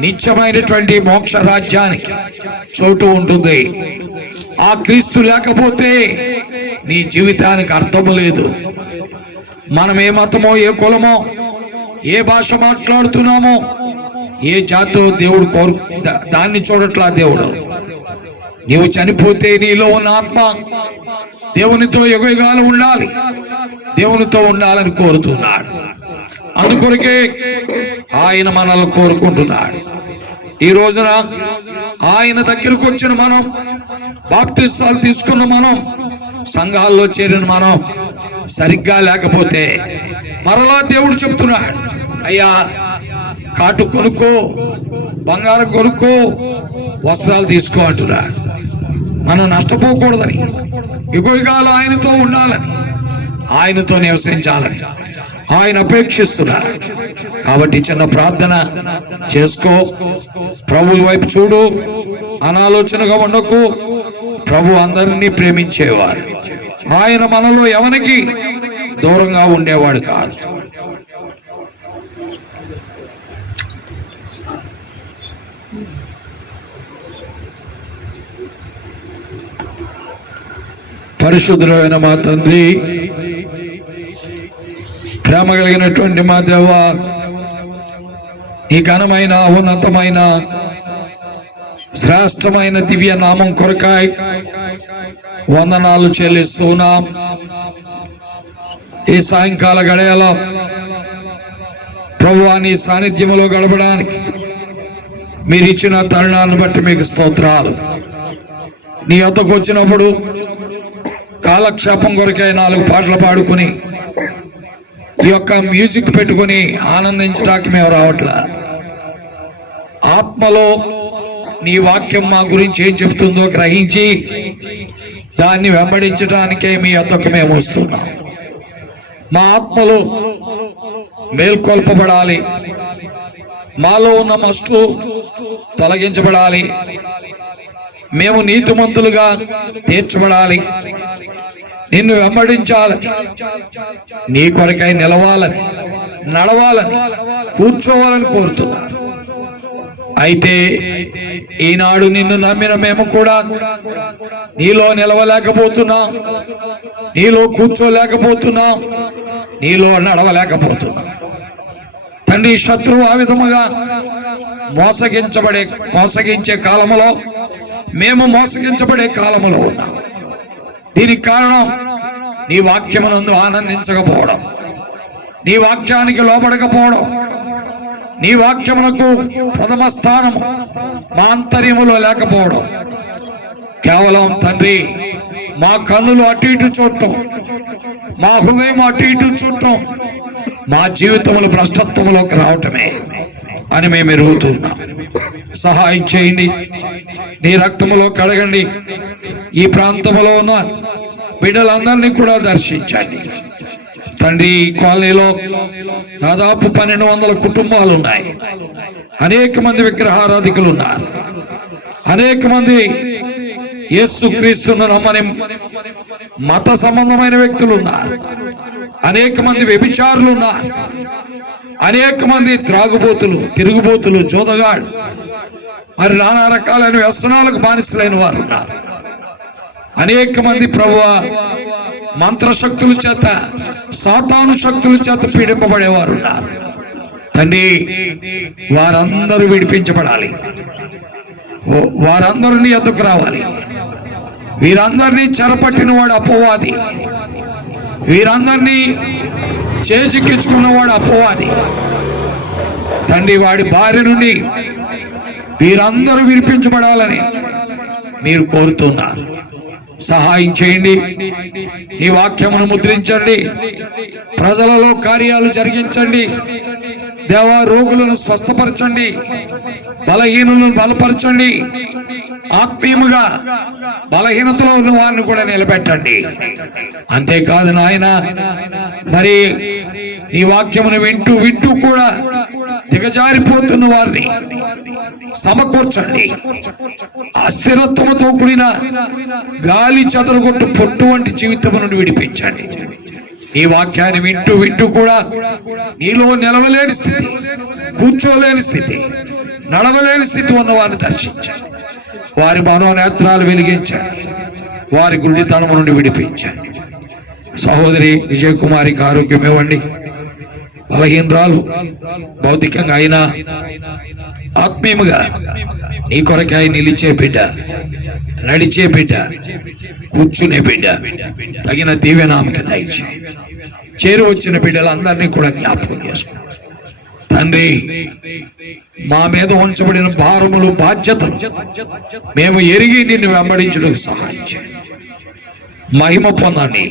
నిత్యమైనటువంటి మోక్ష రాజ్యానికి చోటు ఉంటుంది. ఆ క్రీస్తు లేకపోతే నీ జీవితానికి అర్థము లేదు. మనం ఏ మతమో, ఏ కులమో, ఏ భాష మాట్లాడుతున్నామో, ఏ జాతో దేవుడు దాన్ని చూడట్లా. దేవుడు నీవు చనిపోతే నీలో ఉన్న ఆత్మ దేవునితో యుగయుగాలు ఉండాలి, దేవునితో ఉండాలని కోరుతున్నాడు. అందుకొరకే ఆయన మనల్ని కోరుకుంటున్నాడు. ఈ రోజున ఆయన దగ్గరకు వచ్చిన మనం, బాప్తిసాలు తీసుకున్న మనం, సంఘాల్లో చేరిన మనం సరిగ్గా లేకపోతే మరలా దేవుడు చెప్తున్నాడు, అయ్యా కాటు కొనుక్కో, బంగారం కొనుక్కో, వస్త్రాలు తీసుకో అంటున్నాడు. మనం నష్టపోకూడదని, యుగయుగాలు ఆయనతో ఉండాలని, ఆయనతో నివసించాలని ఆయన అపేక్షిస్తున్నారు. కాబట్టి చిన్న ప్రార్థన చేసుకో, ప్రభు వైపు చూడు, అనాలోచనగా ఉండకు. ప్రభు అందరినీ ప్రేమించేవాడు. ఆయన మనలో ఎవరికి దూరంగా ఉండేవాడు కాదు. పరిశుద్ధుడైన మా తండ్రి, ప్రేమ కలిగినటువంటి మా దేవ, ఈ ఘనమైన, ఉన్నతమైన, శ్రేష్టమైన దివ్య నామం కొరకాయ్ వందనాలు చెల్లిస్తున్నాం. ఈ సాయంకాల గడియలో ప్రభువా నీ సాన్నిధ్యంలో గడపడానికి మీరు ఇచ్చిన తరుణాన్ని బట్టి మీకు స్తోత్రాలు. నీ వద్దకు వచ్చినప్పుడు కాలక్షేపం కొరకై 4 పాటలు పాడుకుని, ఈ యొక్క మ్యూజిక్ పెట్టుకుని ఆనందించడానికి మేము రావట్లా. ఆత్మలో నీ వాక్యం మా గురించి ఏం చెప్తుందో గ్రహించి దాన్ని వెంబడించడానికే మీ వద్దకు మేము వస్తున్నాం. మా ఆత్మలో మేల్కొల్పబడాలి, మాలో ఉన్న మస్టు తొలగించబడాలి, మేము నీతిమంతులుగా తీర్చబడాలి, నిన్ను వెంబడించాలని, నీ కొరకై నిలవాలని, నడవాలని, కూర్చోవాలని కోరుతున్నారు. అయితే ఈనాడు నిన్ను నమ్మిన మేము కూడా నీలో నిలవలేకపోతున్నాం, నీలో కూర్చోలేకపోతున్నాం, నీలో నడవలేకపోతున్నాం. తండ్రి శత్రువు ఆ విధముగా మోసగించే కాలములో మేము మోసగించబడే కాలములో ఉన్నాం. దీనికి కారణం నీ వాక్యమునందు ఆనందించకపోవడం, నీ వాక్యానికి లోబడకపోవడం, నీ వాక్యమునకు ప్రథమ స్థానము మా అంతర్యములో లేకపోవడం. కేవలం తండ్రి మా కన్నులు అటు ఇటు చూడటం, మా హృదయం అటు ఇటు చూడటం, మా జీవితములు భ్రష్టత్వములోకి రావటమే అని మేము ఎరుగుతున్నాం. సహాయం చేయండి, నీ రక్తములో కడగండి. ఈ ప్రాంతంలో ఉన్న బిడ్డలందరినీ కూడా దర్శించండి తండ్రి. ఈ కాలనీలో దాదాపు 1200 కుటుంబాలు ఉన్నాయి. అనేక మంది విగ్రహారాధికులు ఉన్నారు. అనేక మంది యేసుక్రీస్తును నమ్మని మత సంబంధమైన వ్యక్తులు ఉన్నారు. అనేక మంది వ్యభిచారులు ఉన్నారు. అనేక మంది త్రాగుబోతులు, తిరుగుబోతులు, జోదగాళ్ళు, మరి నానా రకాలైన వ్యసనాలకు బానిసలైన వారు ఉన్నారు. అనేక మంది ప్రభువా మంత్రశక్తుల చేత, సాతాను శక్తుల చేత పీడింపబడేవారు ఉన్నారు. తండ్రి, వారందరూ విడిపించబడాలి. వారందరూ నీ ఎద్దుకు రావాలి. వీరందరినీ చెరపట్టిన వాడు అపవాది, వీరందరినీ చేజిక్కించుకున్నవాడు అపవాది. తండ్రి, వాడి భార్య నుండి వీరందరూ విడిపించబడాలని మీరు కోరుతున్నారు. సహాయం చేయండి. ఈ వాక్యమును ముద్రించండి. ప్రజలలో కార్యాలు జరిగించండి. దేవా, రోగులను స్వస్థపరచండి, బలహీనులను బలపరచండి. ఆత్మీయముగా బలహీనతలో ఉన్న వారిని కూడా నిలబెట్టండి. అంతేకాదు నాయన, మరి ఈ వాక్యమును వింటూ వింటూ కూడా దిగజారిపోతున్న వారిని సమకూర్చండి. అస్థిరత్వముతో కూడిన గాలి చెదరగొట్టు పొట్టు వంటి జీవితం నుండి విడిపించండి. ఈ వాక్యాన్ని వింటూ వింటూ కూడా నీలో నిలవలేని స్థితి, కూర్చోలేని స్థితి, నడవలేని స్థితి ఉన్న వారిని దర్శించండి. వారి మనోనేత్రాలు వెలిగించండి. వారి గుడితనము నుండి విడిపించండి. సహోదరి విజయకుమారికి ఆరోగ్యం ఇవ్వండి. బలహీనరాలు, భౌతికంగా అయినా ఆత్మీయముగా నీ కొరకాయ నిలిచే బిడ్డ, నడిచే బిడ్డ, కూర్చునే బిడ్డ, తగిన దీవెనామకి దయచేయి. చేరు వచ్చిన బిడ్డలందరినీ కూడా జ్ఞాపకం చేసుకో తండ్రి. మా మీద ఉంచబడిన భారములు, బాధ్యతలు మేము ఎరిగి నిన్ను వెంబడించడానికి సహాయం చేయండి. మహిమ పొందండి.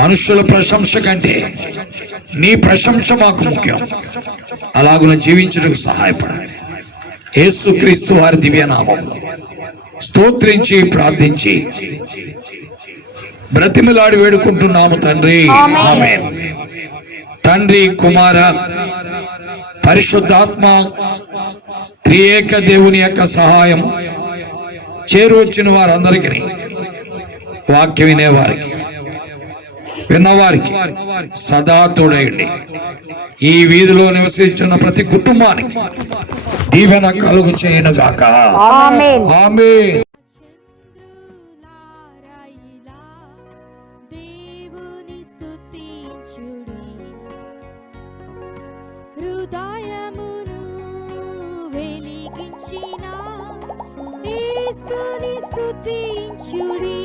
మనుషుల ప్రశంస కంటే నీ ప్రశంస మాకు ముఖ్యం. అలాగున జీవించడానికి సహాయపడండి. యేసుక్రీస్తు వారి దివ్యనామములో స్తోత్రించి ప్రార్థించి బ్రతిమలాడి వేడుకుంటున్నాము తండ్రి. ఆమేన్. తండ్రి, కుమార, పరిశుద్ధాత్మ త్రియేక దేవుని యొక్క సహాయం చేరు వచ్చిన వారందరికీ, వాక్యం వినేవారికి, విన్నవారికి సదా తోడయండి. ఈ వీధిలో నివసించిన ప్రతి కుటుంబానికి దీవెన కలుగు చేయను గాక. ఆమేన్. ఆమేన్. చంద్రులారాయిలా దేవుని స్తుతించుడి, హృదయమును వెలిగించిన యేసుని స్తుతించుడి.